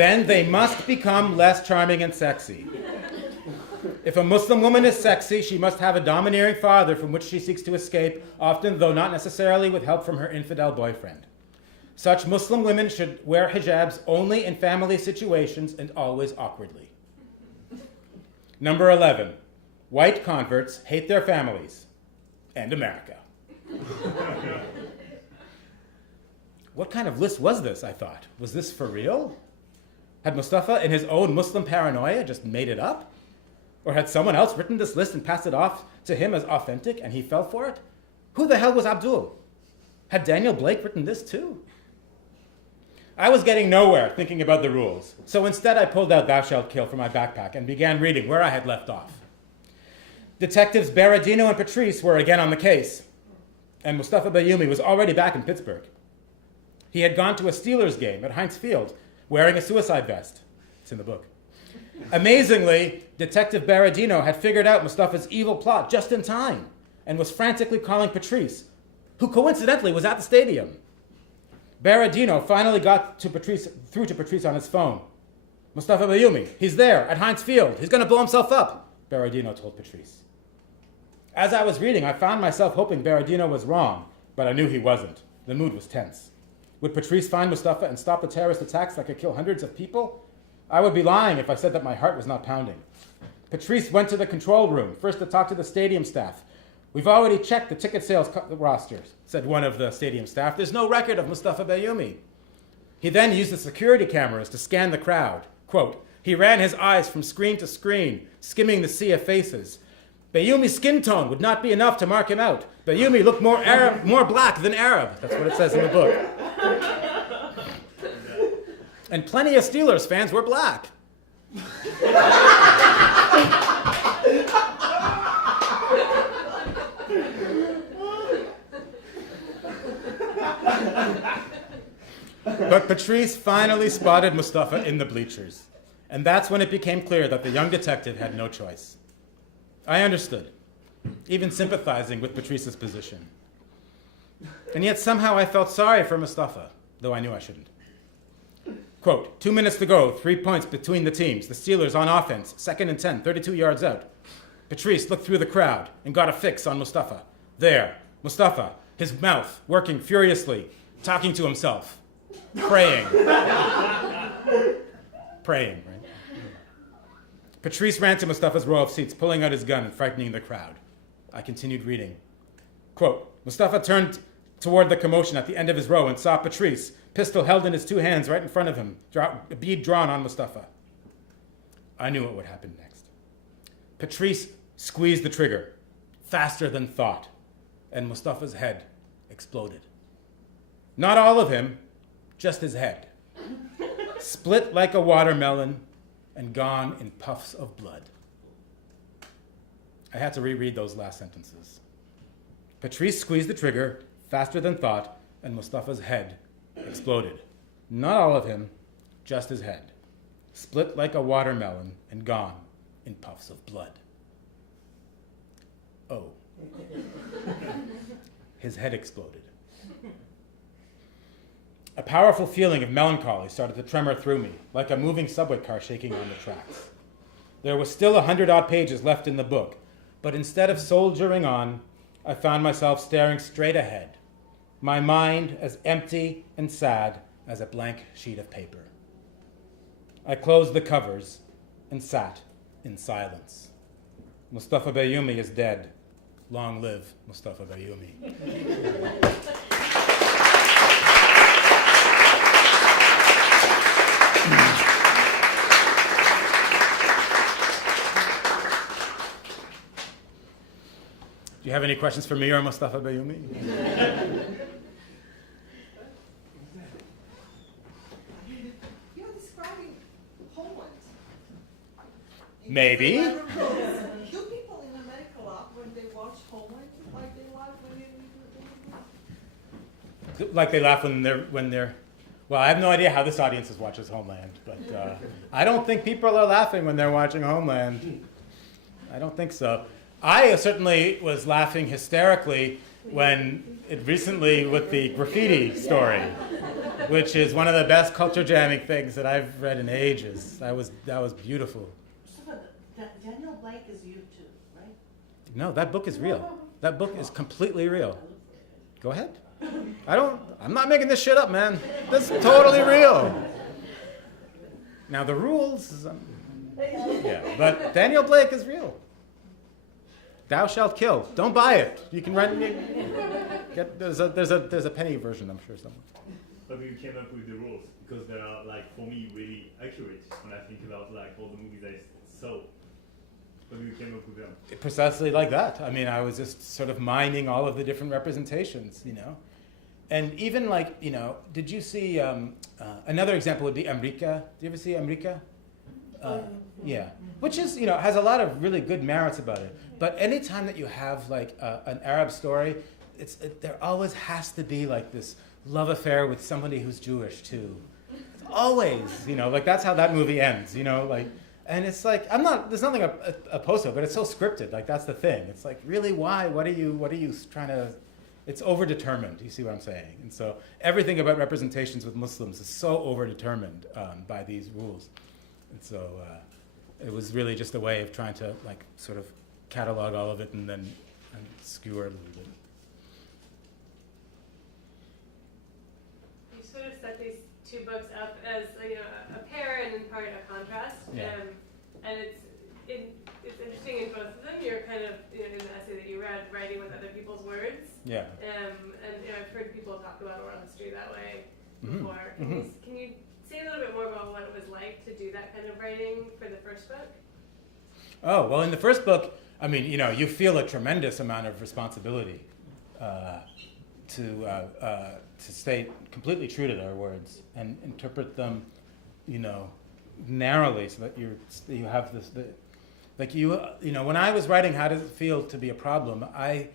then they must become less charming and sexy. If a Muslim woman is sexy, she must have a domineering father from which she seeks to escape, often, though not necessarily with help from her infidel boyfriend. Such Muslim women should wear hijabs only in family situations and always awkwardly. Number 11, white converts hate their families and America. What kind of list was this, I thought? Was this for real? Had Mustafa, in his own Muslim paranoia, just made it up? Or had someone else written this list and passed it off to him as authentic and he fell for it? Who the hell was Abdul? Had Daniel Blake written this too? I was getting nowhere thinking about the rules, so instead I pulled out Thou Shalt Kill from my backpack and began reading where I had left off. Detectives Berardino and Patrice were again on the case, and Mustafa Bayoumi was already back in Pittsburgh. He had gone to a Steelers game at Heinz Field wearing a suicide vest. It's in the book. Amazingly, Detective Berardino had figured out Mustafa's evil plot just in time and was frantically calling Patrice, who coincidentally was at the stadium. Berardino finally got through to Patrice on his phone. Mustafa Bayoumi, he's there at Heinz Field. He's going to blow himself up, Berardino told Patrice. As I was reading, I found myself hoping Berardino was wrong, but I knew he wasn't. The mood was tense. Would Patrice find Mustafa and stop the terrorist attacks that could kill hundreds of people? I would be lying if I said that my heart was not pounding. Patrice went to the control room, first to talk to the stadium staff. We've already checked the ticket sales rosters, said one of the stadium staff. There's no record of Mustafa Bayoumi. He then used the security cameras to scan the crowd. Quote, he ran his eyes from screen to screen, skimming the sea of faces. Bayoumi's skin tone would not be enough to mark him out. Bayoumi looked more black than Arab. That's what it says in the book. And plenty of Steelers fans were black. But Patrice finally spotted Mustafa in the bleachers. And that's when it became clear that the young detective had no choice. I understood, even sympathizing with Patrice's position. And yet somehow I felt sorry for Mustafa, though I knew I shouldn't. Quote, 2 minutes to go, 3 points between the teams. The Steelers on offense, 2nd and 10, 32 yards out. Patrice looked through the crowd and got a fix on Mustafa. There, Mustafa, his mouth working furiously, talking to himself, praying. Praying, right? Patrice ran to Mustafa's row of seats, pulling out his gun and frightening the crowd. I continued reading. Quote, Mustafa turned toward the commotion at the end of his row and saw Patrice, pistol held in his two hands right in front of him, a bead drawn on Mustafa. I knew what would happen next. Patrice squeezed the trigger, faster than thought, and Mustafa's head exploded. Not all of him, just his head. Split like a watermelon and gone in puffs of blood. I had to reread those last sentences. Patrice squeezed the trigger, faster than thought, and Mustafa's head exploded. Not all of him, just his head. Split like a watermelon and gone in puffs of blood. Oh. His head exploded. A powerful feeling of melancholy started to tremor through me, like a moving subway car shaking on the tracks. There was still 100-odd pages left in the book, but instead of soldiering on, I found myself staring straight ahead, my mind as empty and sad as a blank sheet of paper. I closed the covers and sat in silence. Mustafa Bayoumi is dead. Long live Mustafa Bayoumi. Do you have any questions for me or Mustafa Bayoumi? You're describing Poland. Maybe. Do people in America laugh when they watch Homeland like they laugh when they Like they laugh when they're. Well, I have no idea how this audience watches Homeland, but I don't think people are laughing when they're watching Homeland. I don't think so. I certainly was laughing hysterically when it recently with the graffiti story. which is one of the best culture jamming things that I've read in ages. That was beautiful. Mustafa, Daniel Blake is you too, right? No, that book is real. That book is completely real. Go ahead. I'm not making this shit up, man. That's totally real. Now the rules, yeah, but Daniel Blake is real. Thou shalt kill. Don't buy it. You can rent. There's a penny version, I'm sure, somewhere. But you came up with the rules because they are, like, for me, really accurate when I think about like all the movies I saw. But you came up with them. Precisely like that. I mean, I was just sort of mining all of the different representations, And even like, did you see, another example would be Amrika. Do you ever see Amrika? Yeah. Which is, has a lot of really good merits about it. But anytime that you have like an Arab story, there always has to be like this love affair with somebody who's Jewish too. It's always, like that's how that movie ends, and it's like, there's nothing opposed to it, but it's so scripted, like that's the thing. It's like, really, why? What are you trying to, it's overdetermined, you see what I'm saying? And so everything about representations with Muslims is so overdetermined by these rules. And so it was really just a way of trying to like sort of catalog all of it and then skewer a little bit. You sort of set these two books up as a pair and in part a contrast. Yeah. And it's interesting in both of them. You're kind of in the essay that you read, writing with other people's words. Yeah. And I've heard people talk about oral history that way Mhm. before. Can you say a little bit more about what it was like to do that kind of writing for the first book? Oh, well, in the first book, I mean, you feel a tremendous amount of responsibility to stay completely true to their words and interpret them, narrowly, so that you have this. When I was writing How Does It Feel to Be a Problem, I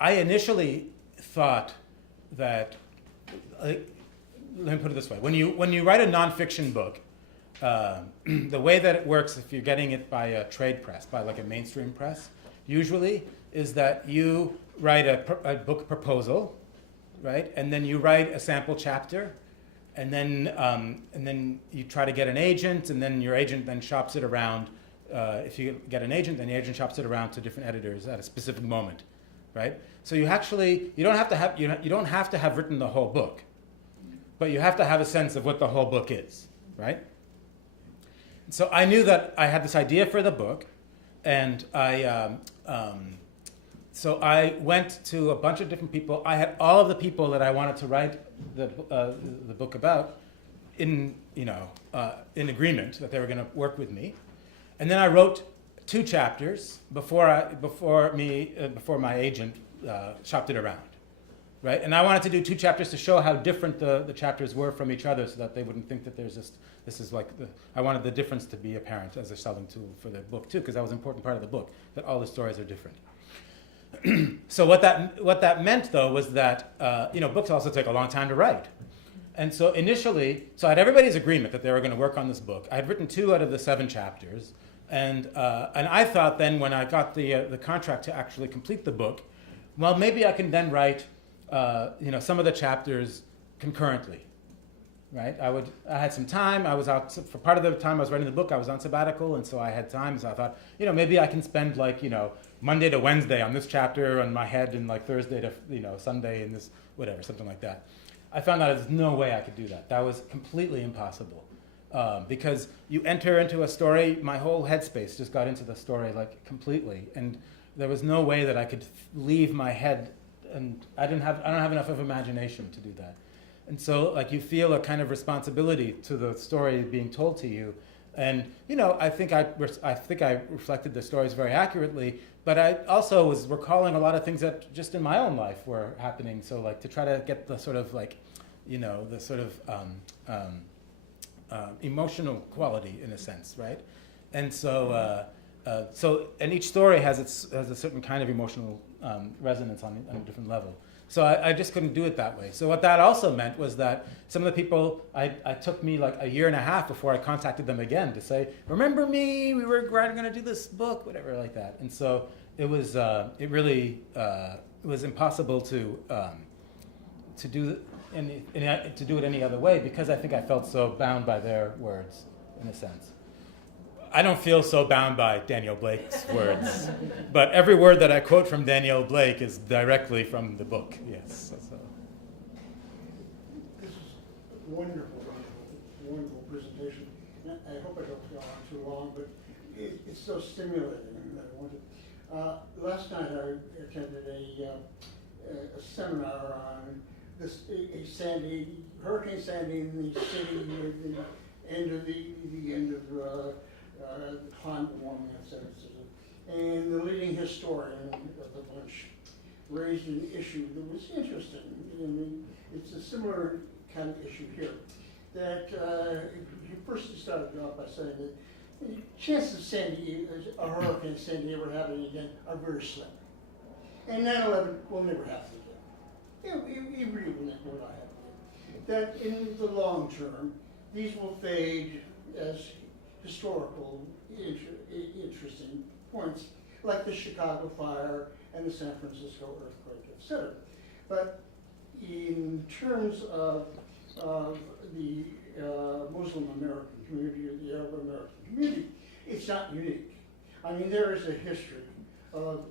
initially thought that, let me put it this way: when you write a nonfiction book, the way that it works, if you're getting it by a trade press, by like a mainstream press, usually is that you write a book proposal, right, and then you write a sample chapter, and then you try to get an agent, and then your agent then shops it around. If you get an agent, then the agent shops it around to different editors at a specific moment, right? So you don't have to have written the whole book, but you have to have a sense of what the whole book is, right? So I knew that I had this idea for the book, and so I went to a bunch of different people. I had all of the people that I wanted to write the book about in agreement that they were going to work with me, and then I wrote 2 chapters before my agent shopped it around, right? And I wanted to do 2 chapters to show how different the chapters were from each other, so that they wouldn't think that I wanted the difference to be apparent as a selling tool for the book too, because that was an important part of the book, that all the stories are different. So what that meant though was that books also take a long time to write, and so initially, I had everybody's agreement that they were going to work on this book. I had written 2 out of the 7 chapters, and I thought then when I got the contract to actually complete the book, well, maybe I can then write some of the chapters concurrently, right? I had some time. I was out for part of the time I was writing the book. I was on sabbatical, and so I had time. So I thought, maybe I can spend Monday to Wednesday on this chapter on my head, and Thursday to Sunday in this whatever, something like that. I found out there's no way I could do that. That was completely impossible, because you enter into a story. My whole headspace just got into the story completely, and there was no way that I could leave my head. And I don't have enough of imagination to do that. And so you feel a kind of responsibility to the story being told to you. And I think I reflected the stories very accurately, but I also was recalling a lot of things that just in my own life were happening. So to try to get the sort of the sort of emotional quality in a sense, right? And so and each story has a certain kind of emotional resonance on a different level. So I just couldn't do it that way. So what that also meant was that some of the people, I took me a year and a half before I contacted them again to say, remember me, we were going to do this book, whatever like that. And so it was, it really was impossible to do to do it any other way because I think I felt so bound by their words, in a sense. I don't feel so bound by Daniel Blake's words, but every word that I quote from Daniel Blake is directly from the book. Yes. So. This is wonderful, wonderful presentation. I hope I don't go on too long, but it's so stimulating that I wanted. Last night I attended a seminar on Hurricane Sandy in the city at the end of the climate warming, etc. And the leading historian of the bunch raised an issue that was interesting. I mean, it's a similar kind of issue here. That he first started off by saying that the chances of a Hurricane Sandy ever happening again are very slim. And 9/11 will never happen again. It really will not happen again. That in the long term, these will fade as historical, interesting points, like the Chicago fire and the San Francisco earthquake, etc. But in terms of the Muslim American community or the Arab American community, it's not unique. I mean, there is a history of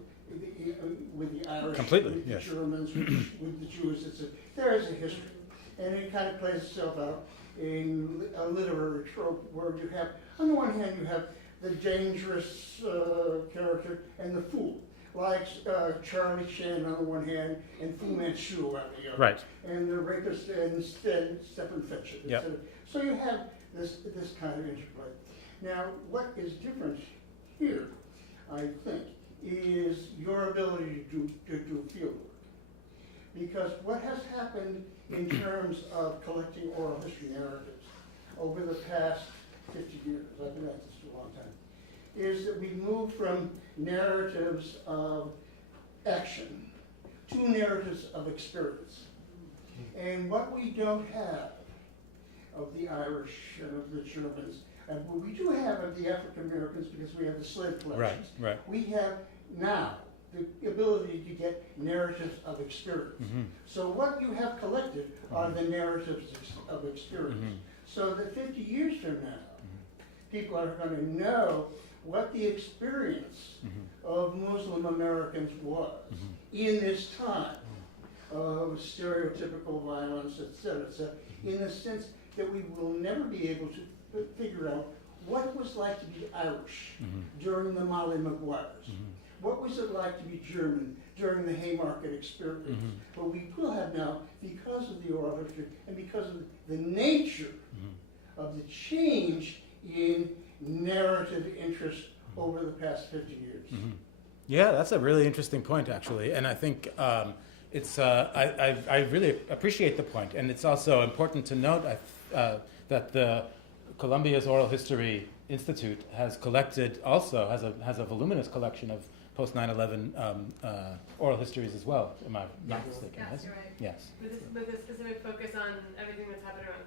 with the Irish, Completely, with yes. the Germans, with the Jews, etc. There is a history, and it kind of plays itself out in a literary trope where you have, on the one hand, you have the dangerous character and the fool, like Charlie Chan on the one hand and Fu Manchu on the other, Right. and the rapist and Stephen Fetchit. Yep. So you have this kind of interplay. Now, what is different here, I think, is your ability to do field work. Because what has happened in terms of collecting oral history narratives over the past 50 years, I've been at this for a long time, is that we've moved from narratives of action to narratives of experience. And what we don't have of the Irish and of the Germans, and what we do have of the African Americans because we have the slave collections, Right. we have now the ability to get narratives of experience. Mm-hmm. So what you have collected are the narratives of experience. Mhm. So that 50 years from now, people are going to know what the experience of Muslim Americans was in this time of stereotypical violence, etc. In the sense that we will never be able to figure out what it was like to be Irish during the Molly Maguires. What was it like to be German during the Haymarket experience? But we will have now, because of the oral history and because of the nature of the change in narrative interest over the past 50 years. Yeah, that's a really interesting point, actually, and I think it's. I really appreciate the point, and it's also important to note that the Columbia's Oral History Institute has collected also has a voluminous collection of post 9/11 oral histories as well. Am I not mistaken? Yes, Yes. you're right. Yes. With a specific focus on everything that's happened around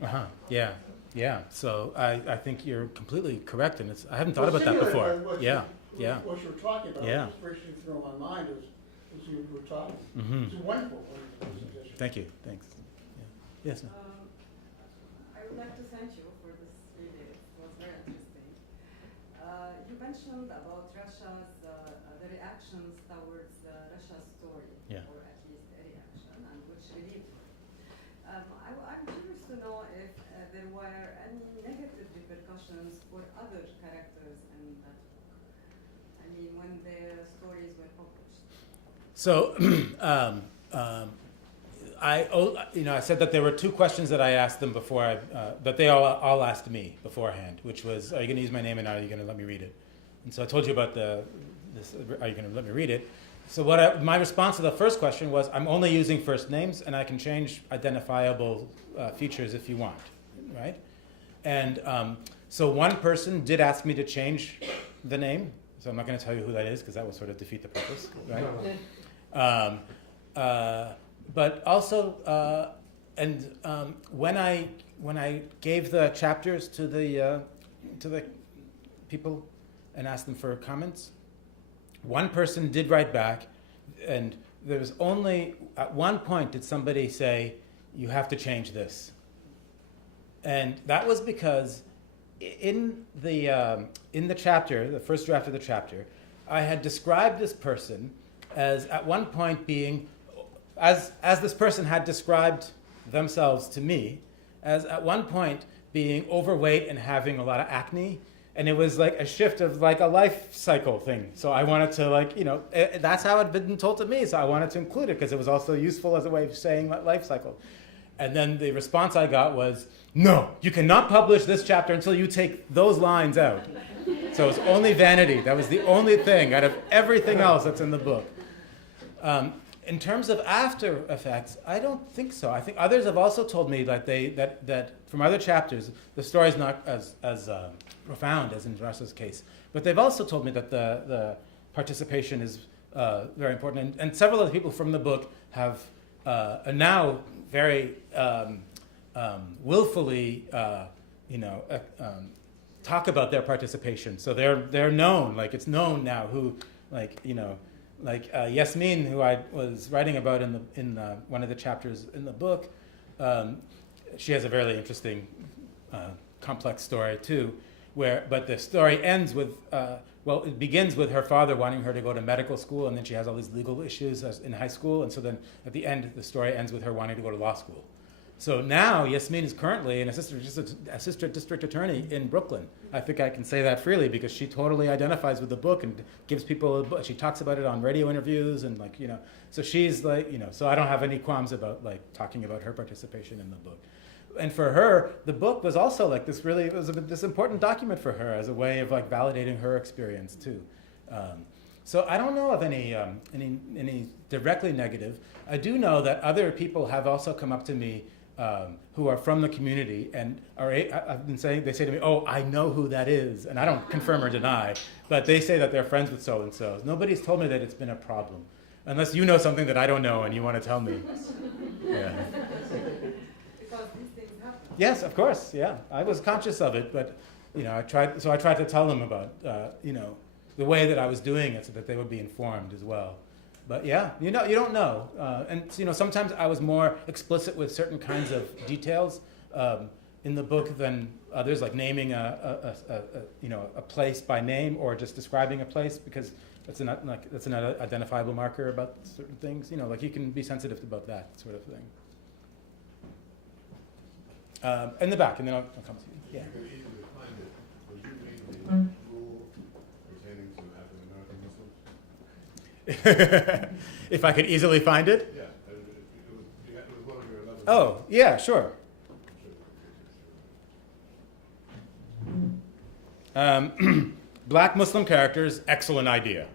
Guantanamo. Yeah. Yeah. So I think you're completely correct, and I hadn't thought about that before. What Yeah. you were talking about, Yeah. just racing through my mind as you were talking. Mhm. It's a wonderful presentation. Thank you. Thanks. Yeah. Yes. No. I would like to thank you for this really, it was very interesting. You mentioned about Russia's, the reactions towards Russia's story, Yeah. or at least a reaction, and which relieved her. I'm curious to know if there were any negative repercussions for other characters in that book. I mean, when their stories were published. So, I said that there were two questions that I asked them before that they all asked me beforehand, which was, are you going to use my name and are you going to let me read it? And so I told you about this, are you going to let me read it? So my response to the first question was, I'm only using first names and I can change identifiable features if you want, right? And so one person did ask me to change the name, so I'm not going to tell you who that is because that would sort of defeat the purpose, right? But also, when I gave the chapters to the people and asked them for comments, one person did write back and there was only, at one point did somebody say, you have to change this. And that was because in the chapter, the first draft of the chapter, I had described this person as at one point being, as this person had described themselves to me, as at one point being overweight and having a lot of acne. And it was like a shift of like a life cycle thing. So I wanted to like, that's how it had been told to me. So I wanted to include it because it was also useful as a way of saying life cycle. And then the response I got was, no, you cannot publish this chapter until you take those lines out. So it was only vanity. That was the only thing out of everything else that's in the book. In terms of after effects, I don't think so. I think others have also told me that from other chapters, the story is not as profound as in Rasha's case. But they've also told me that the participation is very important. And several other people from the book have now very willfully, talk about their participation. So they're known. Like it's known now who, Yasmin, who I was writing about in one of the chapters in the book. She has a very interesting, complex story too. But the story ends with, it begins with her father wanting her to go to medical school, and then she has all these legal issues in high school, and so then at the end, the story ends with her wanting to go to law school. So now Yasmin is currently an assistant district attorney in Brooklyn. I think I can say that freely because she totally identifies with the book and gives people a book. She talks about it on radio interviews and so she's so I don't have any qualms about talking about her participation in the book. And for her, the book was also this important document for her as a way of validating her experience too. So I don't know of any directly negative. I do know that other people have also come up to me who are from the community and they say to me, oh, I know who that is. And I don't confirm or deny, but they say that they're friends with so-and-so. Nobody's told me that it's been a problem. Unless you know something that I don't know and you want to tell me. Yeah. Because these things happen. Yes, of course, yeah. I was conscious of it, but I tried to tell them about the way that I was doing it so that they would be informed as well. But yeah, you don't know. And sometimes I was more explicit with certain kinds of details in the book than others, like naming a place by name or just describing a place because that's an identifiable marker about certain things. You can be sensitive about that sort of thing. In the back, and then I'll come to you. Yeah. You can easily find it. Would you read the rule pertaining to African American Muslims? If I could easily find it? Yeah, it was one of your 11. Oh, yeah, sure. Black Muslim characters, excellent idea.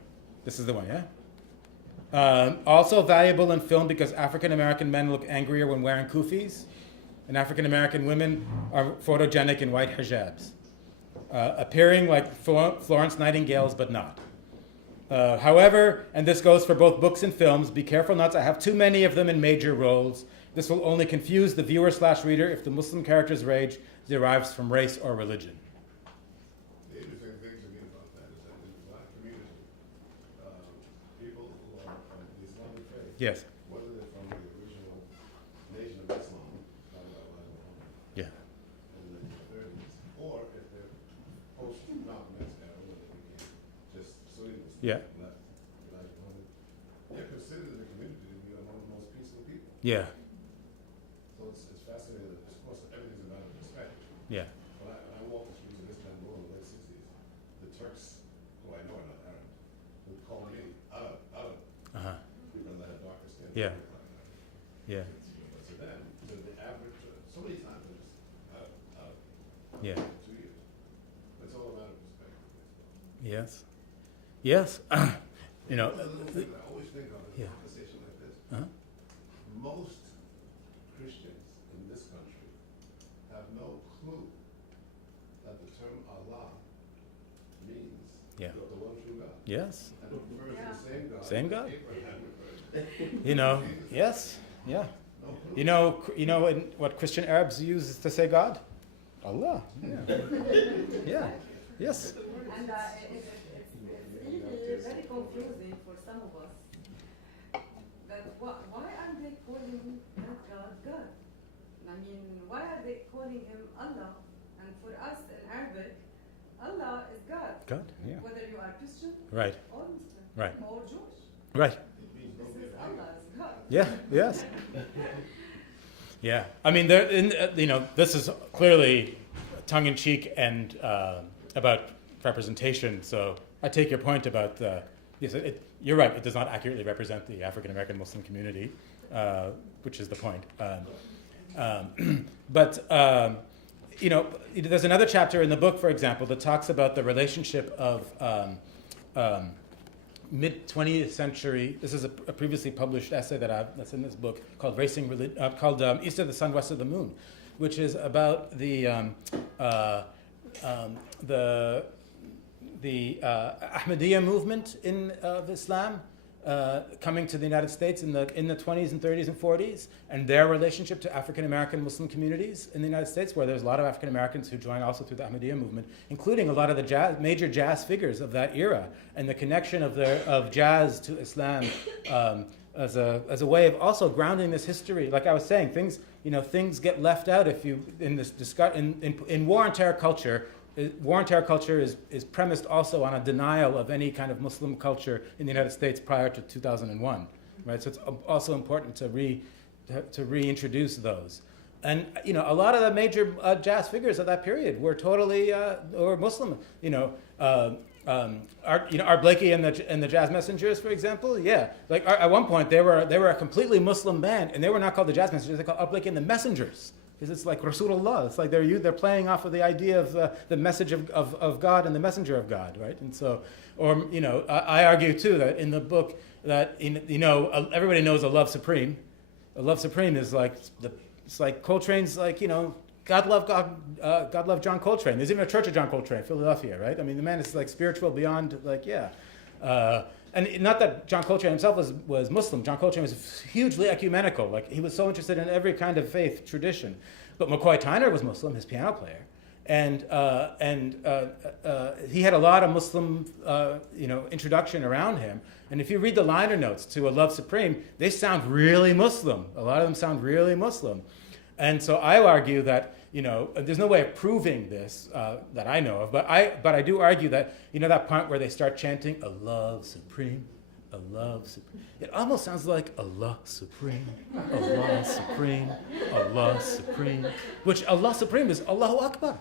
This is the one, yeah? Also valuable in film because African American men look angrier when wearing kufis, and African American women are photogenic in white hijabs, appearing like Florence Nightingales, but not. However, and this goes for both books and films, be careful not to have too many of them in major roles. This will only confuse the viewer/reader if the Muslim character's rage derives from race or religion. The interesting thing to me about that is that in the black community, people who are of the Islamic faith, Yes. whether they're from the original Nation of Islam, Yeah. in the 30s, or if they're post-Malcolm X era, where they became just Sunnis, Yeah. black women, they're considered in the community to be among the most peaceful people. Yeah. So it's fascinating. Of course, everything's about respect. Yeah. When I walked the streets of Istanbul in the late 60s, the Turks, who I know are not Arab, would call me Arab, Uh-huh. because I had darker skin. Yeah. Yeah. But to them, to the average, so many times it was Arab, Yeah. 2 years. It's all a matter of perspective. Yes. Yes. The little thing that I always think of in Yeah. a conversation like this, Uh-huh. most Christians in this country have no clue that the term Allah means Yeah. the one true God. Yes. And it refers to the same God. Same God. Abraham referred to. Yes. Yeah. No clue. What Christian Arabs use to say God? Allah. Yeah. Yeah. Yes. And it's really very confusing for some of us I mean, why are they calling him Allah? And for us in Arabic, Allah is God. God, yeah. Whether you are Christian Right, or Muslim right, or Jewish. right. This is Allah is God. Yeah, yes. Yeah, I mean, there, this is clearly tongue-in-cheek and about representation. So I take your point about yes, you're right. It does not accurately represent the African American Muslim community, which is the point. But there's another chapter in the book, for example, that talks about the relationship of mid-20th century. This is a previously published essay that's in this book called East of the Sun, West of the Moon, which is about the Ahmadiyya movement of Islam coming to the United States in the 20s and 30s and 40s, and their relationship to African American Muslim communities in the United States, where there's a lot of African Americans who join also through the Ahmadiyya movement, including a lot of the major jazz figures of that era, and the connection of jazz to Islam as a way of also grounding this history. Like I was saying, things get left out if you in war and terror culture. War and terror culture is premised also on a denial of any kind of Muslim culture in the United States prior to 2001, right? So it's also important to reintroduce those. And a lot of the major jazz figures of that period were totally or Muslim. Art Blakey and the Jazz Messengers, for example. Yeah, like at one point they were a completely Muslim band, and they were not called the Jazz Messengers. They called Art Blakey and the Messengers. Because it's like Rasulullah. It's like they're playing off of the idea of the message of God and the messenger of God, right? And so, I argue too that in the book that everybody knows a love supreme. A love supreme is it's like Coltrane's God love John Coltrane. There's even a church of John Coltrane, Philadelphia, right? I mean, the man is spiritual beyond and not that John Coltrane himself was Muslim. John Coltrane was hugely ecumenical. He was so interested in every kind of faith tradition. But McCoy Tyner was Muslim, his piano player, and he had a lot of Muslim, introduction around him. And if you read the liner notes to A Love Supreme, they sound really Muslim. A lot of them sound really Muslim. And so I argue that there's no way of proving this that I know of, but I do argue that that part where they start chanting "A love supreme, a love supreme," it almost sounds like Allah supreme, Allah supreme, Allah supreme, which Allah supreme is Allahu Akbar.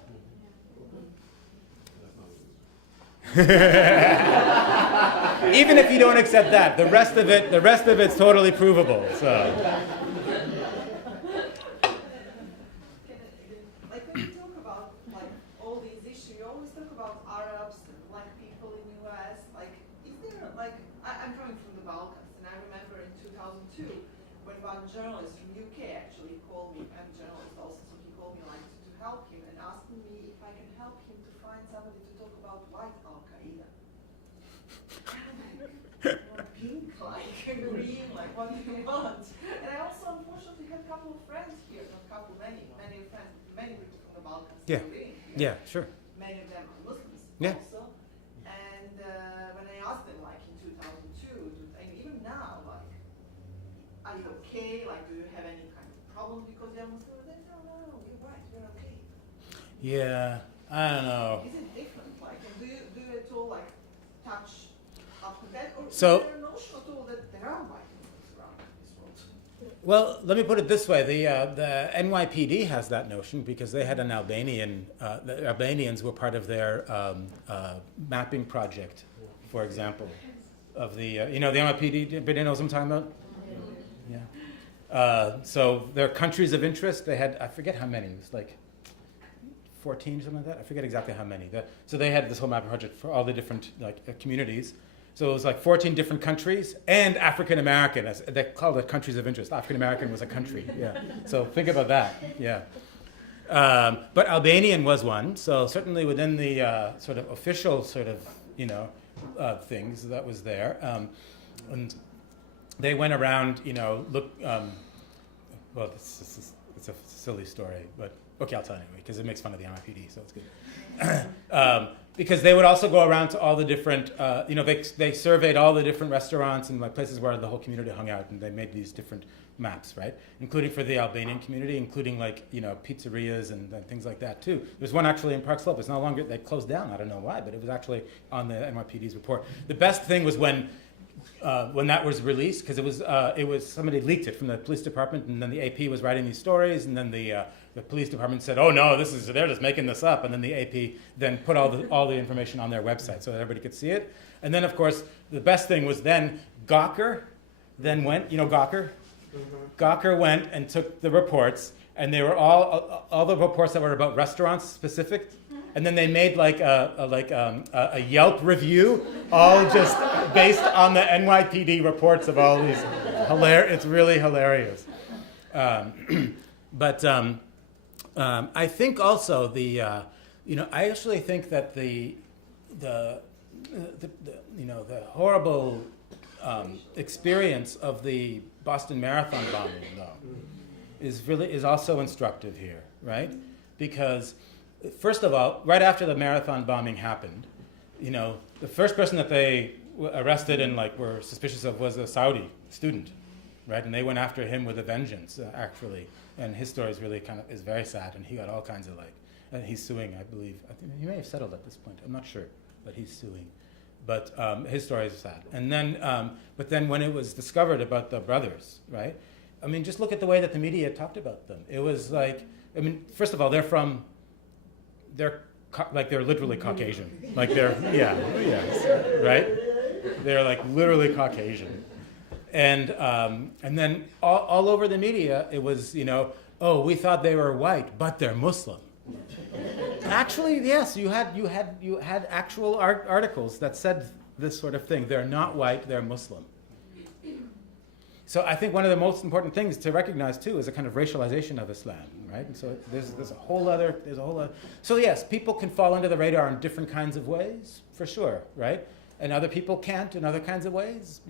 Even if you don't accept that, the rest of it's totally provable. So. Journalist from UK actually called me. I'm a journalist also, so he called me to help him and asked me if I can help him to find somebody to talk about white Al Qaeda. Pink, green, what do you want? And I also unfortunately had a couple of friends here, many friends, many people from the Balkans. Yeah. Here. Yeah, sure. Many of them are Muslims also. And when I asked them in 2002, and even now, are you okay? Do you have any kind of problem because you're Muslim? They say, no, you're right, we're okay. Yeah, I don't know. Is it different? And do you at all touch up to that? Or So, is there a notion at all that there are white Muslims around this world? Well, let me put it this way: the NYPD has that notion because they had an Albanian. The Albanians were part of their mapping project, for example, of the the NYPD. Everybody knows what I'm talking about. Yeah. So their countries of interest, they had, I forget how many, it was 14 or something like that. I forget exactly how many. So they had this whole mapping project for all the different communities. So it was 14 different countries and African American. They called it countries of interest. African American was a country. Yeah. So think about that. Yeah. But Albanian was one. So certainly within the sort of official things that was there. And they went around, well, it's a silly story, but okay, I'll tell you anyway, because it makes fun of the NYPD, so it's good. Because they would also go around to all the different, they surveyed all the different restaurants and like places where the whole community hung out, and they made these different maps, right? Including for the Albanian community, including like, pizzerias and things like that too. There's one actually in Park Slope. It's no longer, they closed down, I don't know why, but it was actually on the NYPD's report. The best thing was when that was released, because it was somebody leaked it from the police department, and then the AP was writing these stories, and then the police department said, "Oh no, they're just making this up," and then the AP then put all the information on their website so that everybody could see it. And then of course the best thing was then Gawker then went, Gawker? Gawker went and took the reports, and they were all the reports that were about restaurants specific. And then they made like a Yelp review, all just based on the NYPD reports of all these. It's really hilarious. But I think also I actually think that the horrible experience of the Boston Marathon bombing, though, is also instructive here, right? Because first of all, right after the marathon bombing happened, the first person that they arrested and were suspicious of was a Saudi student, right? And they went after him with a vengeance, actually. And his story is very sad, and he got all kinds of he's suing, I believe. I think he may have settled at this point. I'm not sure, but he's suing. But his story is sad. And then, but then when it was discovered about the brothers, right? I mean, just look at the way that the media talked about them. It was first of all, they're literally Caucasian. Right? They're literally Caucasian. And then all over the media, it was, we thought they were white, but they're Muslim. Actually, yes, you had actual articles that said this sort of thing. They're not white, they're Muslim. So I think one of the most important things to recognize too is a kind of racialization of Islam, right? And so there's a whole other. So yes, people can fall under the radar in different kinds of ways, for sure, right? And other people can't in other kinds of ways.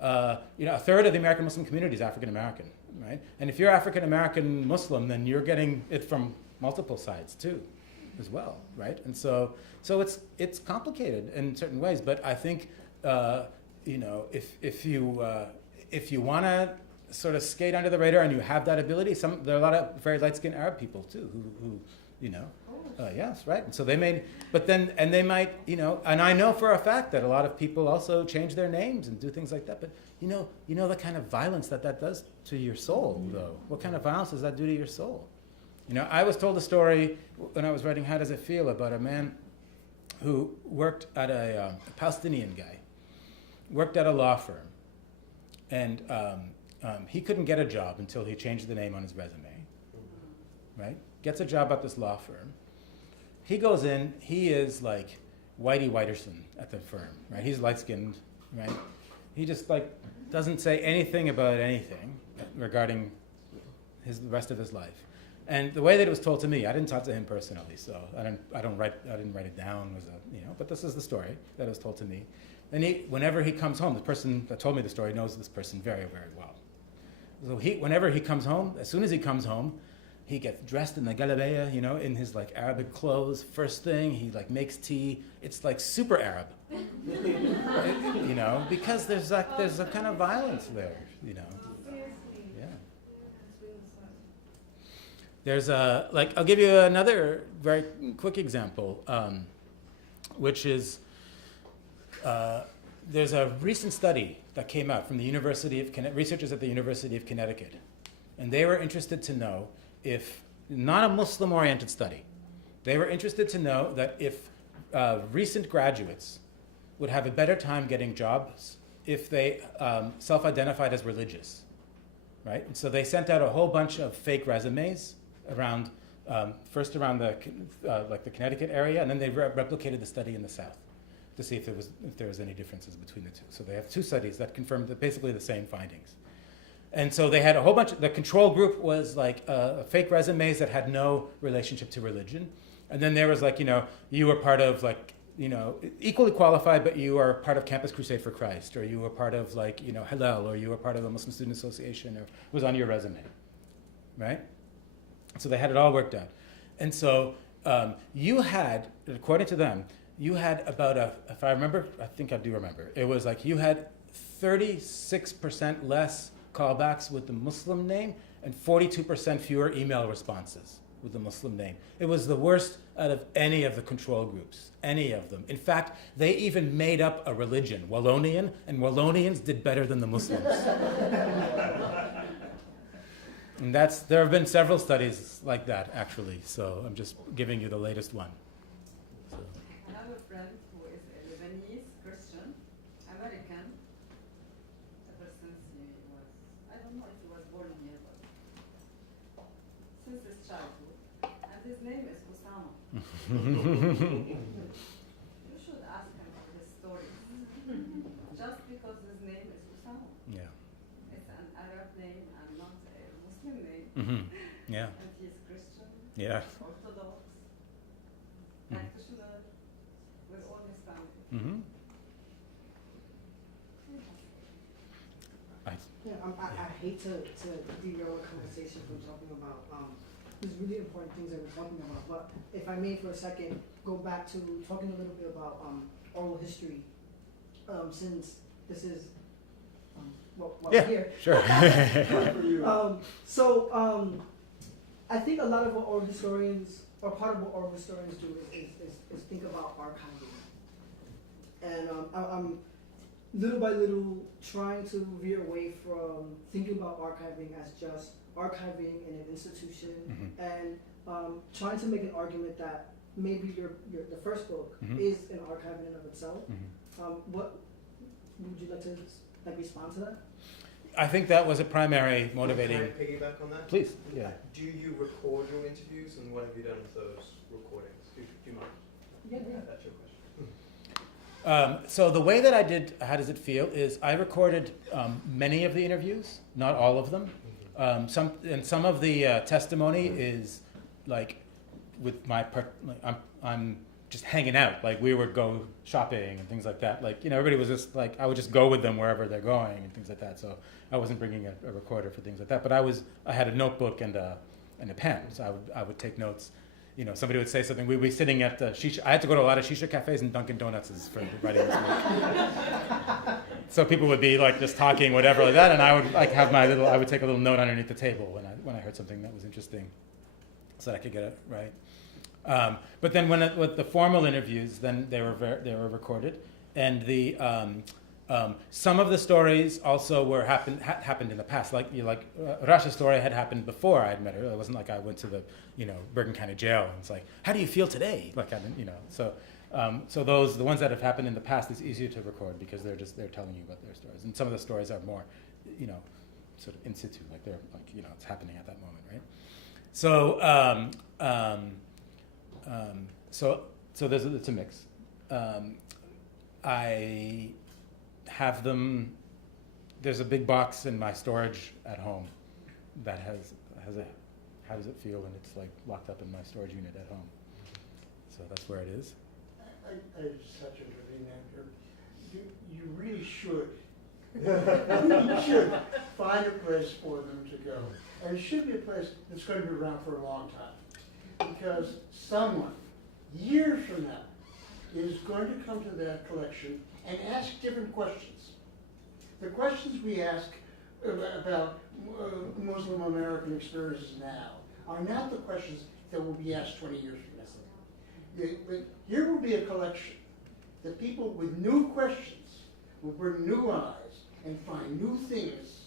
A third of the American Muslim community is African American, right? And if you're African American Muslim, then you're getting it from multiple sides too, as well, right? And so it's complicated in certain ways, but I think if you want to sort of skate under the radar and you have that ability, there are a lot of very light-skinned Arab people too who yes, right. And so they might, and I know for a fact that a lot of people also change their names and do things like that. But you know the kind of violence that does to your soul, though. What kind of violence does that do to your soul? I was told a story when I was writing How Does It Feel about a man who worked at a Palestinian guy, worked at a law firm, and he couldn't get a job until he changed the name on his resume, right? Gets a job at this law firm. He goes in, he is like Whitey Whiterson at the firm, right? He's light-skinned, right? He just doesn't say anything about anything regarding the rest of his life. And the way that it was told to me, I didn't talk to him personally, so I didn't write it down, but this is the story that was told to me. And whenever he comes home, the person that told me the story knows this person very, very well. So whenever he comes home, as soon as he comes home, he gets dressed in the galabeya, in his Arabic clothes. First thing, he makes tea. It's super Arab, because there's a kind of violence there, Yeah. There's I'll give you another very quick example, which is there's a recent study that came out from the researchers at the University of Connecticut, and they were interested to know not a Muslim-oriented study, they were interested to know that if recent graduates would have a better time getting jobs if they self-identified as religious, right? And so they sent out a whole bunch of fake resumes around the Connecticut area, and then they replicated the study in the South to see if there was any differences between the two. So they have two studies that confirmed basically the same findings. And so they had a whole bunch. The control group was fake resumes that had no relationship to religion, and then there was you were part of equally qualified, but you are part of Campus Crusade for Christ, or you were part of Hillel, or you were part of the Muslim Student Association, or was on your resume, right? So they had it all worked out. And so you had, according to them, you had about if I remember, I think I do remember, it was like you had 36% less callbacks with the Muslim name and 42% fewer email responses with the Muslim name. It was the worst out of any of the control groups, any of them. In fact, they even made up a religion, Wallonian, and Wallonians did better than the Muslims. And there have been several studies like that, actually, so I'm just giving you the latest one. So. I have a friend who is a Lebanese Christian, American, ever since he was, I don't know if he was born here, but since his childhood. And his name is Osama. You should ask him for his story. Just because his name is Osama. Yeah. It's an Arab name and not a Muslim name. Mm-hmm. Yeah. And he's Christian, Yeah. Orthodox, practitioner, with all his family. Mm-hmm. I hate to derail a conversation from talking about these really important things that we're talking about, but if I may for a second go back to talking a little bit about oral history, since this is what Yeah, we're here. sure. I think a lot of what oral historians, or part of what oral historians do is think about archiving. And I'm little by little trying to veer away from thinking about archiving as just archiving in an institution, and trying to make an argument that maybe the first book is an archive in and of itself. What would you like to respond to that? I think that was a primary motivating. Can I piggyback on that? Please, yeah. Do you record your interviews, and what have you done with those recordings? Do you mind? Yeah. That's your question. So the way that I did How Does It Feel is I recorded many of the interviews, not all of them. Some of the testimony is like with I'm just hanging out. Like we would go shopping and things like that. Like, everybody was just like, I would just go with them wherever they're going and things like that. So I wasn't bringing a recorder for things like that. But I had a notebook and a pen. So I would take notes. Somebody would say something. We'd be sitting at the shisha. I had to go to a lot of shisha cafes and Dunkin' Donuts for writing this book. So people would be like just talking, whatever, like that, and I would like have I would take a little note underneath the table when I heard something that was interesting, so that I could get it right. But then with the formal interviews, then they were recorded, and the some of the stories also happened in the past. Like Rasha's story had happened before I had met her. It wasn't like I went to the Bergen County Jail and it's like, how do you feel today? Like I didn't, So the ones that have happened in the past is easier to record because they're telling you about their stories. And some of the stories are more, sort of in situ, like they're like it's happening at that moment, right? So it's a mix. I have them. There's a big box in my storage at home that has a How Does It Feel, and it's like locked up in my storage unit at home. So that's where it is. I just have to intervene there. You really should. You should find a place for them to go. And it should be a place that's going to be around for a long time. Because someone, years from now, is going to come to that collection and ask different questions. The questions we ask about Muslim American experiences now are not the questions that will be asked 20 years from now. Here will be a collection that people with new questions will bring new eyes and find new things.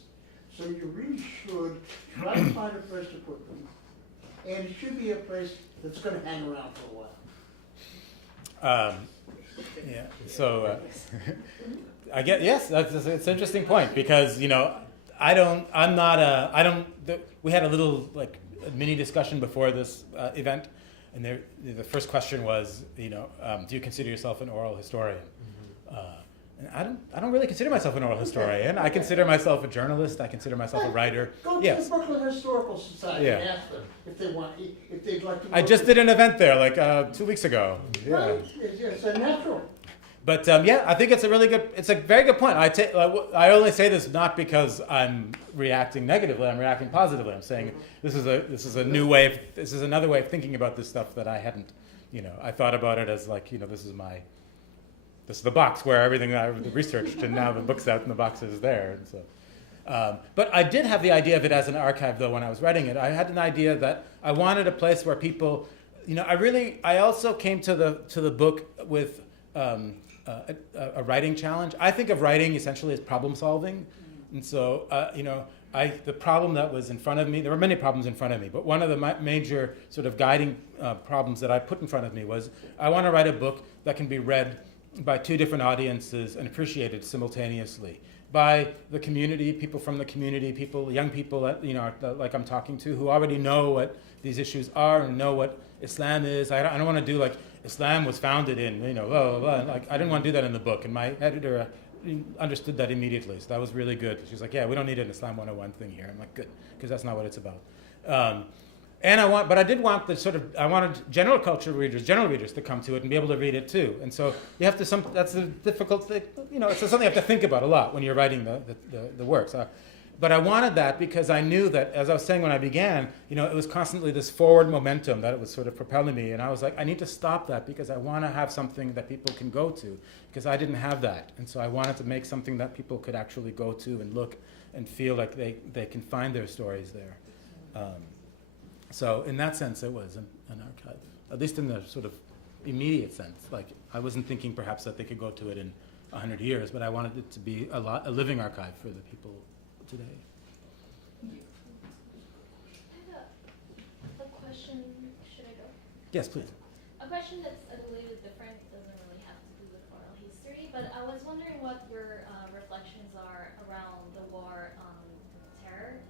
So you really should try to find a place to put them. And it should be a place that's going to hang around for a while. Yeah. So I get it's an interesting point because we had a little like a mini discussion before this event, and the first question was do you consider yourself an oral historian? And I don't really consider myself an oral historian. I consider myself a journalist. I consider myself a writer. Go to the Brooklyn Historical Society and ask them if they'd like to. I just did an event there like 2 weeks ago. Right. It's a natural. But yeah, I think it's a very good point. I only say this not because I'm reacting negatively. I'm reacting positively. I'm saying this is another way of thinking about this stuff that I hadn't, I thought about it as like, this is the box where everything I researched, and now the book's out and the box is there. And so, but I did have the idea of it as an archive, though, when I was writing it. I had an idea that I wanted a place where people, I also came to the book with a writing challenge. I think of writing essentially as problem solving. And so, the problem that was in front of me, there were many problems in front of me, but one of the major sort of guiding problems that I put in front of me was I want to write a book that can be read by two different audiences and appreciated simultaneously. By the community, people from the community, young people that, like I'm talking to, who already know what these issues are and know what Islam is. I don't want to do like Islam was founded in, blah, blah, blah. Like, I didn't want to do that in the book, and my editor understood that immediately, so that was really good. She was like, yeah, we don't need an Islam 101 thing here. I'm like, good, because that's not what it's about. But I did want I wanted general readers to come to it and be able to read it too. And so you have to, that's the difficult thing, it's something you have to think about a lot when you're writing the works. But I wanted that because I knew that, as I was saying when I began, it was constantly this forward momentum that it was sort of propelling me. And I was like, I need to stop that because I want to have something that people can go to, because I didn't have that. And so I wanted to make something that people could actually go to and look and feel like they can find their stories there. So in that sense, it was an archive, at least in the sort of immediate sense. Like, I wasn't thinking perhaps that they could go to it in 100 years, but I wanted it to be a living archive for the people today. I have a question. Should I go? Yes, please. A question that's a little bit different. It doesn't really have to do with oral history, but I was wondering what your reflections are around the war on terror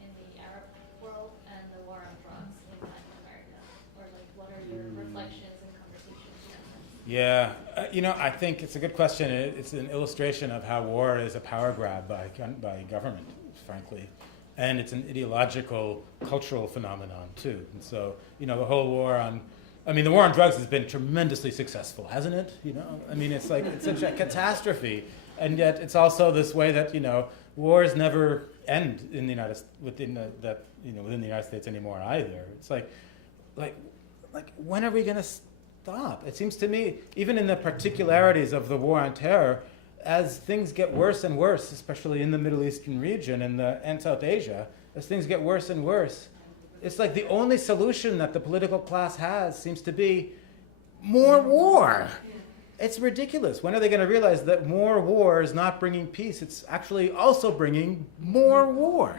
in the Arab world and the war on drugs in Latin America, or like what are your reflections and conversations in that sense? Yeah, I think it's a good question. It's an illustration of how war is a power grab by government, frankly. And it's an ideological, cultural phenomenon, too. And so, the whole war on drugs has been tremendously successful, hasn't it? It's like, it's such a catastrophe. And yet it's also this way that, wars never end in the within the United States anymore either. It's like when are we going to stop? It seems to me, even in the particularities of the war on terror, as things get worse and worse, especially in the Middle Eastern region and South Asia, as things get worse and worse, it's like the only solution that the political class has seems to be more war. It's ridiculous. When are they going to realize that more war is not bringing peace? It's actually also bringing more war.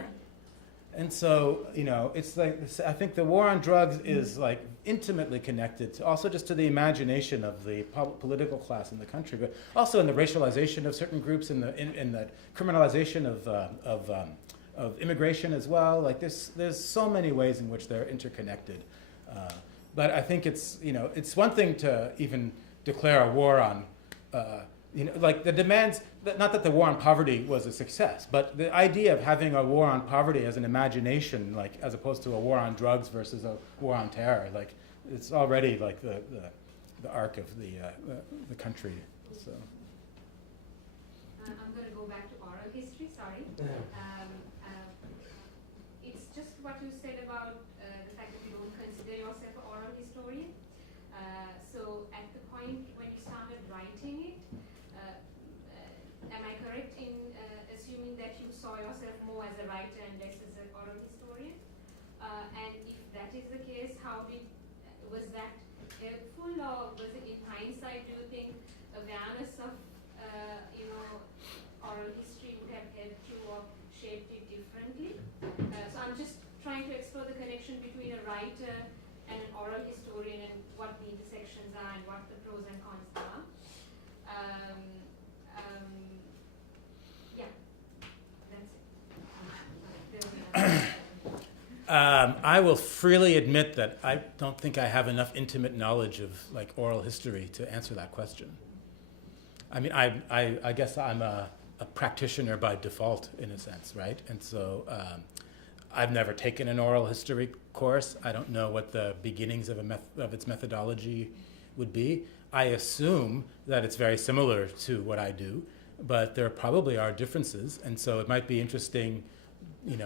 And so, it's like, I think the war on drugs is like intimately connected to also just to the imagination of the political class in the country, but also in the racialization of certain groups, in the criminalization of immigration as well. Like there's so many ways in which they're interconnected. But I think it's one thing to even declare a war on, like the demands, not that the war on poverty was a success, but the idea of having a war on poverty as an imagination, like as opposed to a war on drugs versus a war on terror, like it's already like the arc of the country. So. I'm going to go back to oral history, sorry. It's just what you said about the fact that you don't consider yourself an oral historian. So at the point when you started writing it, am I correct in assuming that you saw yourself more as a writer and less as an oral historian? And if that is the case, was that helpful, or was it in hindsight, do you think awareness of oral history would have helped you or shaped it differently? So I'm just trying to explore the connection between a writer and an oral historian and what the intersections are and what the pros and cons are. Yeah, that's it. I will freely admit that I don't think I have enough intimate knowledge of like oral history to answer that question. I mean, I guess I'm a practitioner by default in a sense, right? And so I've never taken an oral history course. I don't know what the beginnings of its methodology would be. I assume that it's very similar to what I do, but there probably are differences, and so it might be interesting,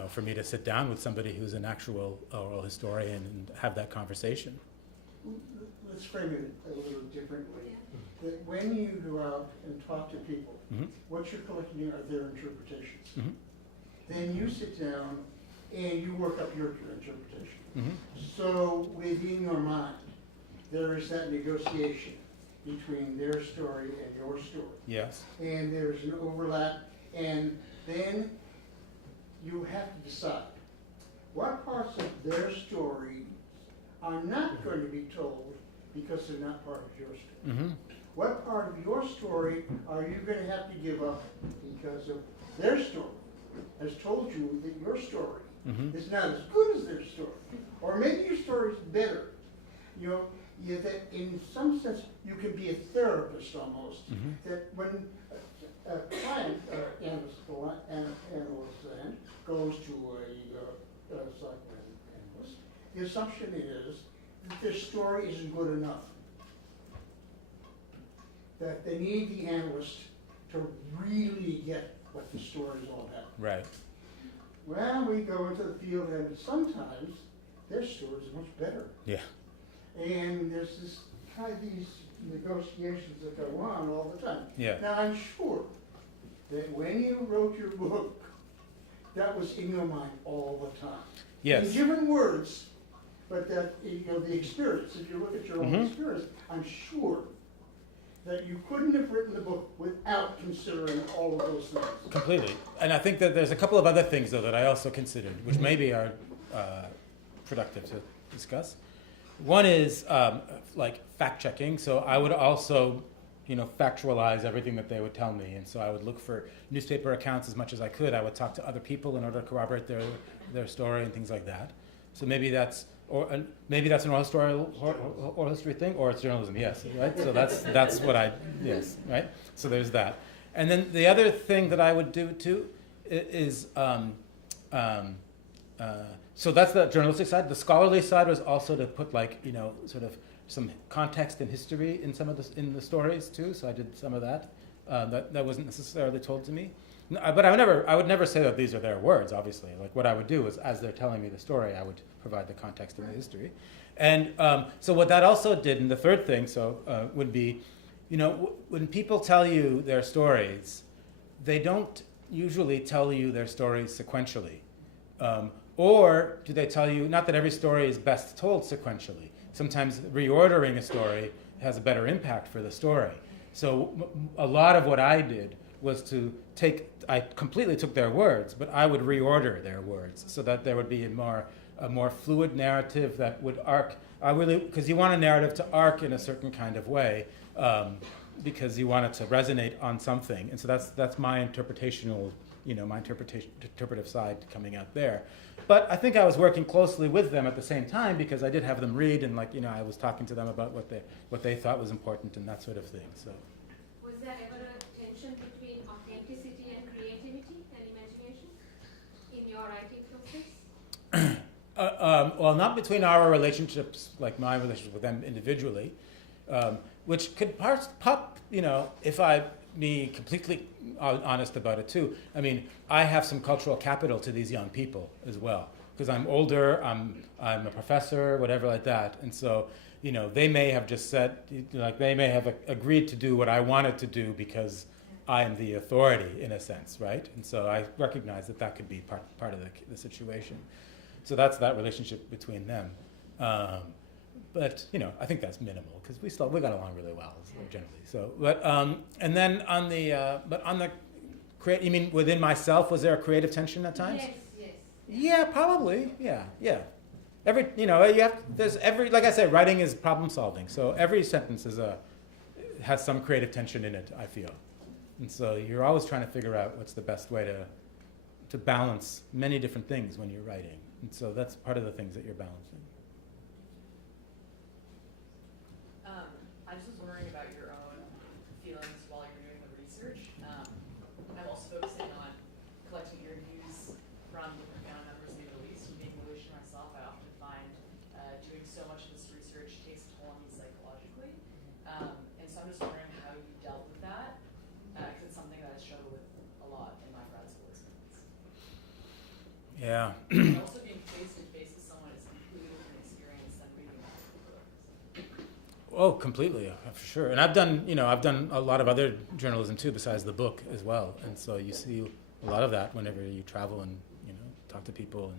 for me to sit down with somebody who's an actual oral historian and have that conversation. Let's frame it a little differently. That when you go out and talk to people, Mm-hmm. what you're collecting are their interpretations. Mm-hmm. Then you sit down and you work up your interpretation. Mm-hmm. So within your mind, there is that negotiation between their story and your story. Yes. And there's an overlap, and then you have to decide what parts of their story are not going to be told because they're not part of your story. Mm-hmm. What part of your story are you going to have to give up because of their story has told you that your story Mm-hmm. is not as good as their story, or maybe your story is better. That in some sense you can be a therapist almost. Mm-hmm. That when a client analyst then goes to a psychoanalyst, the assumption is that their story isn't good enough. That they need the analyst to really get what the story is all about. Right. Well, we go into the field, and sometimes their story is much better. Yeah. And there's this kind of these negotiations that go on all the time. Yeah. Now, I'm sure that when you wrote your book, that was in your mind all the time. Yes. In different words, but that, the experience, if you look at your own Mhm. experience, I'm sure that you couldn't have written the book without considering all of those things. Completely. And I think that there's a couple of other things, though, that I also considered, which maybe are productive to discuss. One is fact-checking. So I would also, factualize everything that they would tell me. And so I would look for newspaper accounts as much as I could. I would talk to other people in order to corroborate their story and things like that. So maybe that's an oral history thing, or it's journalism. Yes, right. So that's what yes, right. So there's that, and then the other thing that I would do too is so that's the journalistic side. The scholarly side was also to put sort of some context and history in some of the stories too. So I did some of that. That wasn't necessarily told to me. But I would never say that these are their words, obviously. Like what I would do is, as they're telling me the story, I would provide the context and the history. And so what that also did, and the third thing, would be, when people tell you their stories, they don't usually tell you their stories sequentially. Or do they tell you, not that every story is best told sequentially. Sometimes reordering a story has a better impact for the story. So a lot of what I did was I completely took their words, but I would reorder their words so that there would be a more fluid narrative that would arc. Because you want a narrative to arc in a certain kind of way, because you want it to resonate on something, and so that's my interpretative side coming out there. But I think I was working closely with them at the same time because I did have them read, and I was talking to them about what they thought was important and that sort of thing. So. Was there ever a tension between authenticity and creativity and imagination in your writing process? Well, not between our relationships, like my relationship with them individually, which could pop, if I be completely honest about it too. I mean, I have some cultural capital to these young people as well, because I'm older, I'm a professor, whatever like that, and so, they may have just said, they may have agreed to do what I wanted to do because I am the authority in a sense, right? And so I recognize that could be part of the situation. So that's that relationship between them. But I think that's minimal because we got along really well generally. So, and then on the you mean within myself, was there a creative tension at times? Yes. Yeah, probably. Yeah. Like I said, writing is problem solving. So every sentence has some creative tension in it, I feel. And so you're always trying to figure out what's the best way to balance many different things when you're writing. And so that's part of the things that you're balancing. I just was wondering about your own feelings while you're doing the research. I'm also focusing on collecting interviews from different family members of the released. And being Malaysian myself, I often find doing so much of this research takes a toll on me psychologically. Yeah. And also being face to face with someone is a completely different experience than reading about it. Oh, completely, for sure. And I've done a lot of other journalism too, besides the book as well. And so you see a lot of that whenever you travel and talk to people.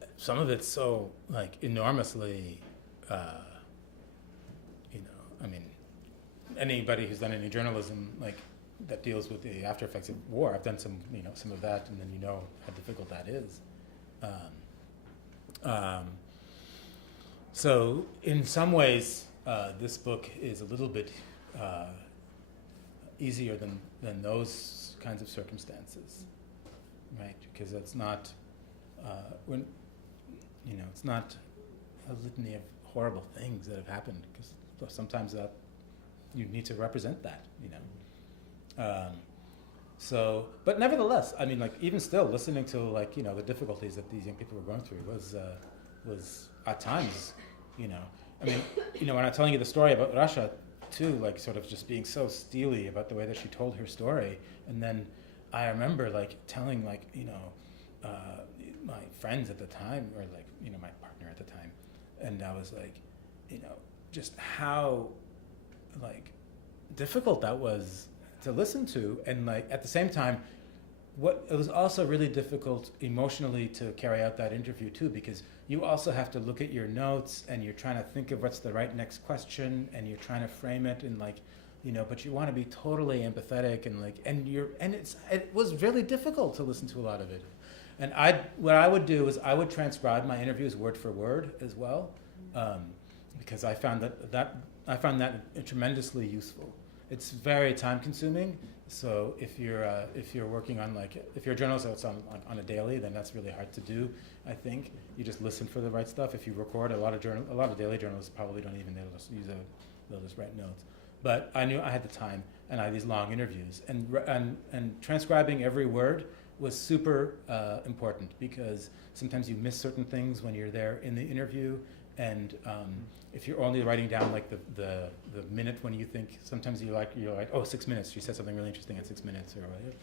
And some of it's so like enormously, I mean, anybody who's done any journalism like that deals with the after effects of war. I've done some of that, and then how difficult that is. So in some ways, this book is a little bit easier than those kinds of circumstances, right? Because it's not it's not a litany of horrible things that have happened. Because sometimes that you need to represent that, So, but nevertheless, I mean, like even still, listening to the difficulties that these young people were going through was at times, I mean, when I'm telling you the story about Rasha, too, like sort of just being so steely about the way that she told her story, and then I remember telling my friends at the time, or my partner at the time, and I was like, just how difficult that was to listen to, and at the same time, it was also really difficult emotionally to carry out that interview too, because you also have to look at your notes and you're trying to think of what's the right next question, and you're trying to frame it and but you want to be totally empathetic and it was really difficult to listen to a lot of it. And what I would do is I would transcribe my interviews word for word as well, because I found that tremendously useful. It's very time consuming. So if you're working on if you're a journalist that's on a daily, then that's really hard to do. I think you just listen for the right stuff. If you record a lot of daily journalists probably don't even they'll just write notes. But I knew I had the time, and I had these long interviews, and transcribing every word was super important, because sometimes you miss certain things when you're there in the interview, and if you're only writing down the minute when you think, sometimes you're like, oh, 6 minutes, she said something really interesting at 6 minutes, or whatever.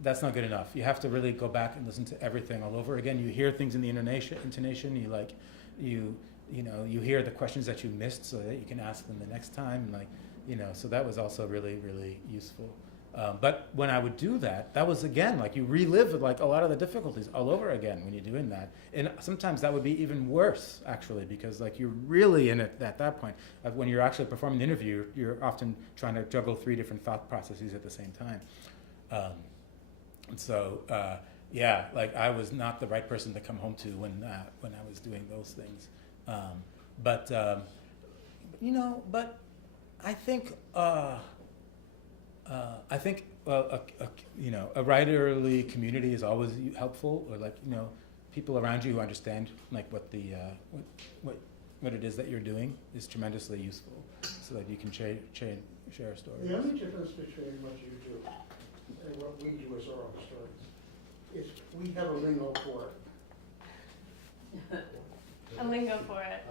That's not good enough. You have to really go back and listen to everything all over again. You hear things in the intonation. You hear the questions that you missed, so that you can ask them the next time. So that was also really, really useful. But when I would do that, that was again you relive a lot of the difficulties all over again when you're doing that, and sometimes that would be even worse actually, because you're really in it at that point. When you're actually performing the interview, you're often trying to juggle 3 different thought processes at the same time. I was not the right person to come home to when I was doing those things. But I think. A writerly community is always helpful, or people around you who understand what it is that you're doing is tremendously useful, so that you can share stories. The only difference between what you do and what we do as oral historians is we have a lingo for it. A lingo for it.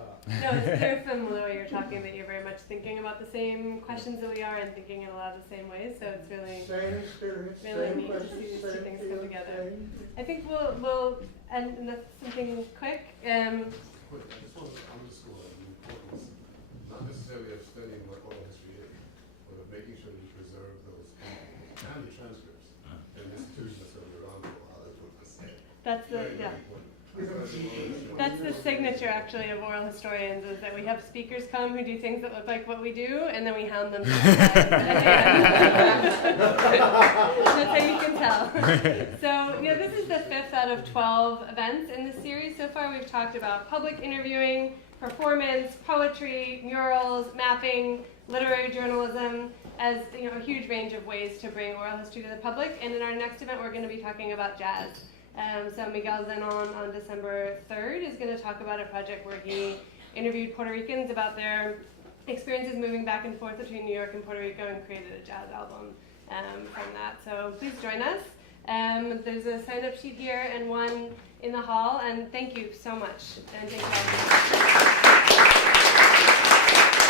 No, it's clear from the way you're talking that you're very much thinking about the same questions that we are, and thinking in a lot of the same ways. So it's really, really neat to see these 2 things come together. I think we'll end with something quick. Quick, I just want to underscore the importance, not necessarily of studying what oral history is, but of making sure that you preserve those people and the transcripts. And the institution that's going to be around for a while, that's what I said. That's That's the signature, actually, of oral historians, is that we have speakers come who do things that look like what we do, and then we hound them to the side. That's how you can tell. So, this is the 5th out of 12 events in this series. So far, we've talked about public interviewing, performance, poetry, murals, mapping, literary journalism, as a huge range of ways to bring oral history to the public. And in our next event, we're going to be talking about jazz. So Miguel Zenon on December 3rd is going to talk about a project where he interviewed Puerto Ricans about their experiences moving back and forth between New York and Puerto Rico, and created a jazz album from that. So please join us. There's a sign-up sheet here and one in the hall, and thank you so much. And thank you all.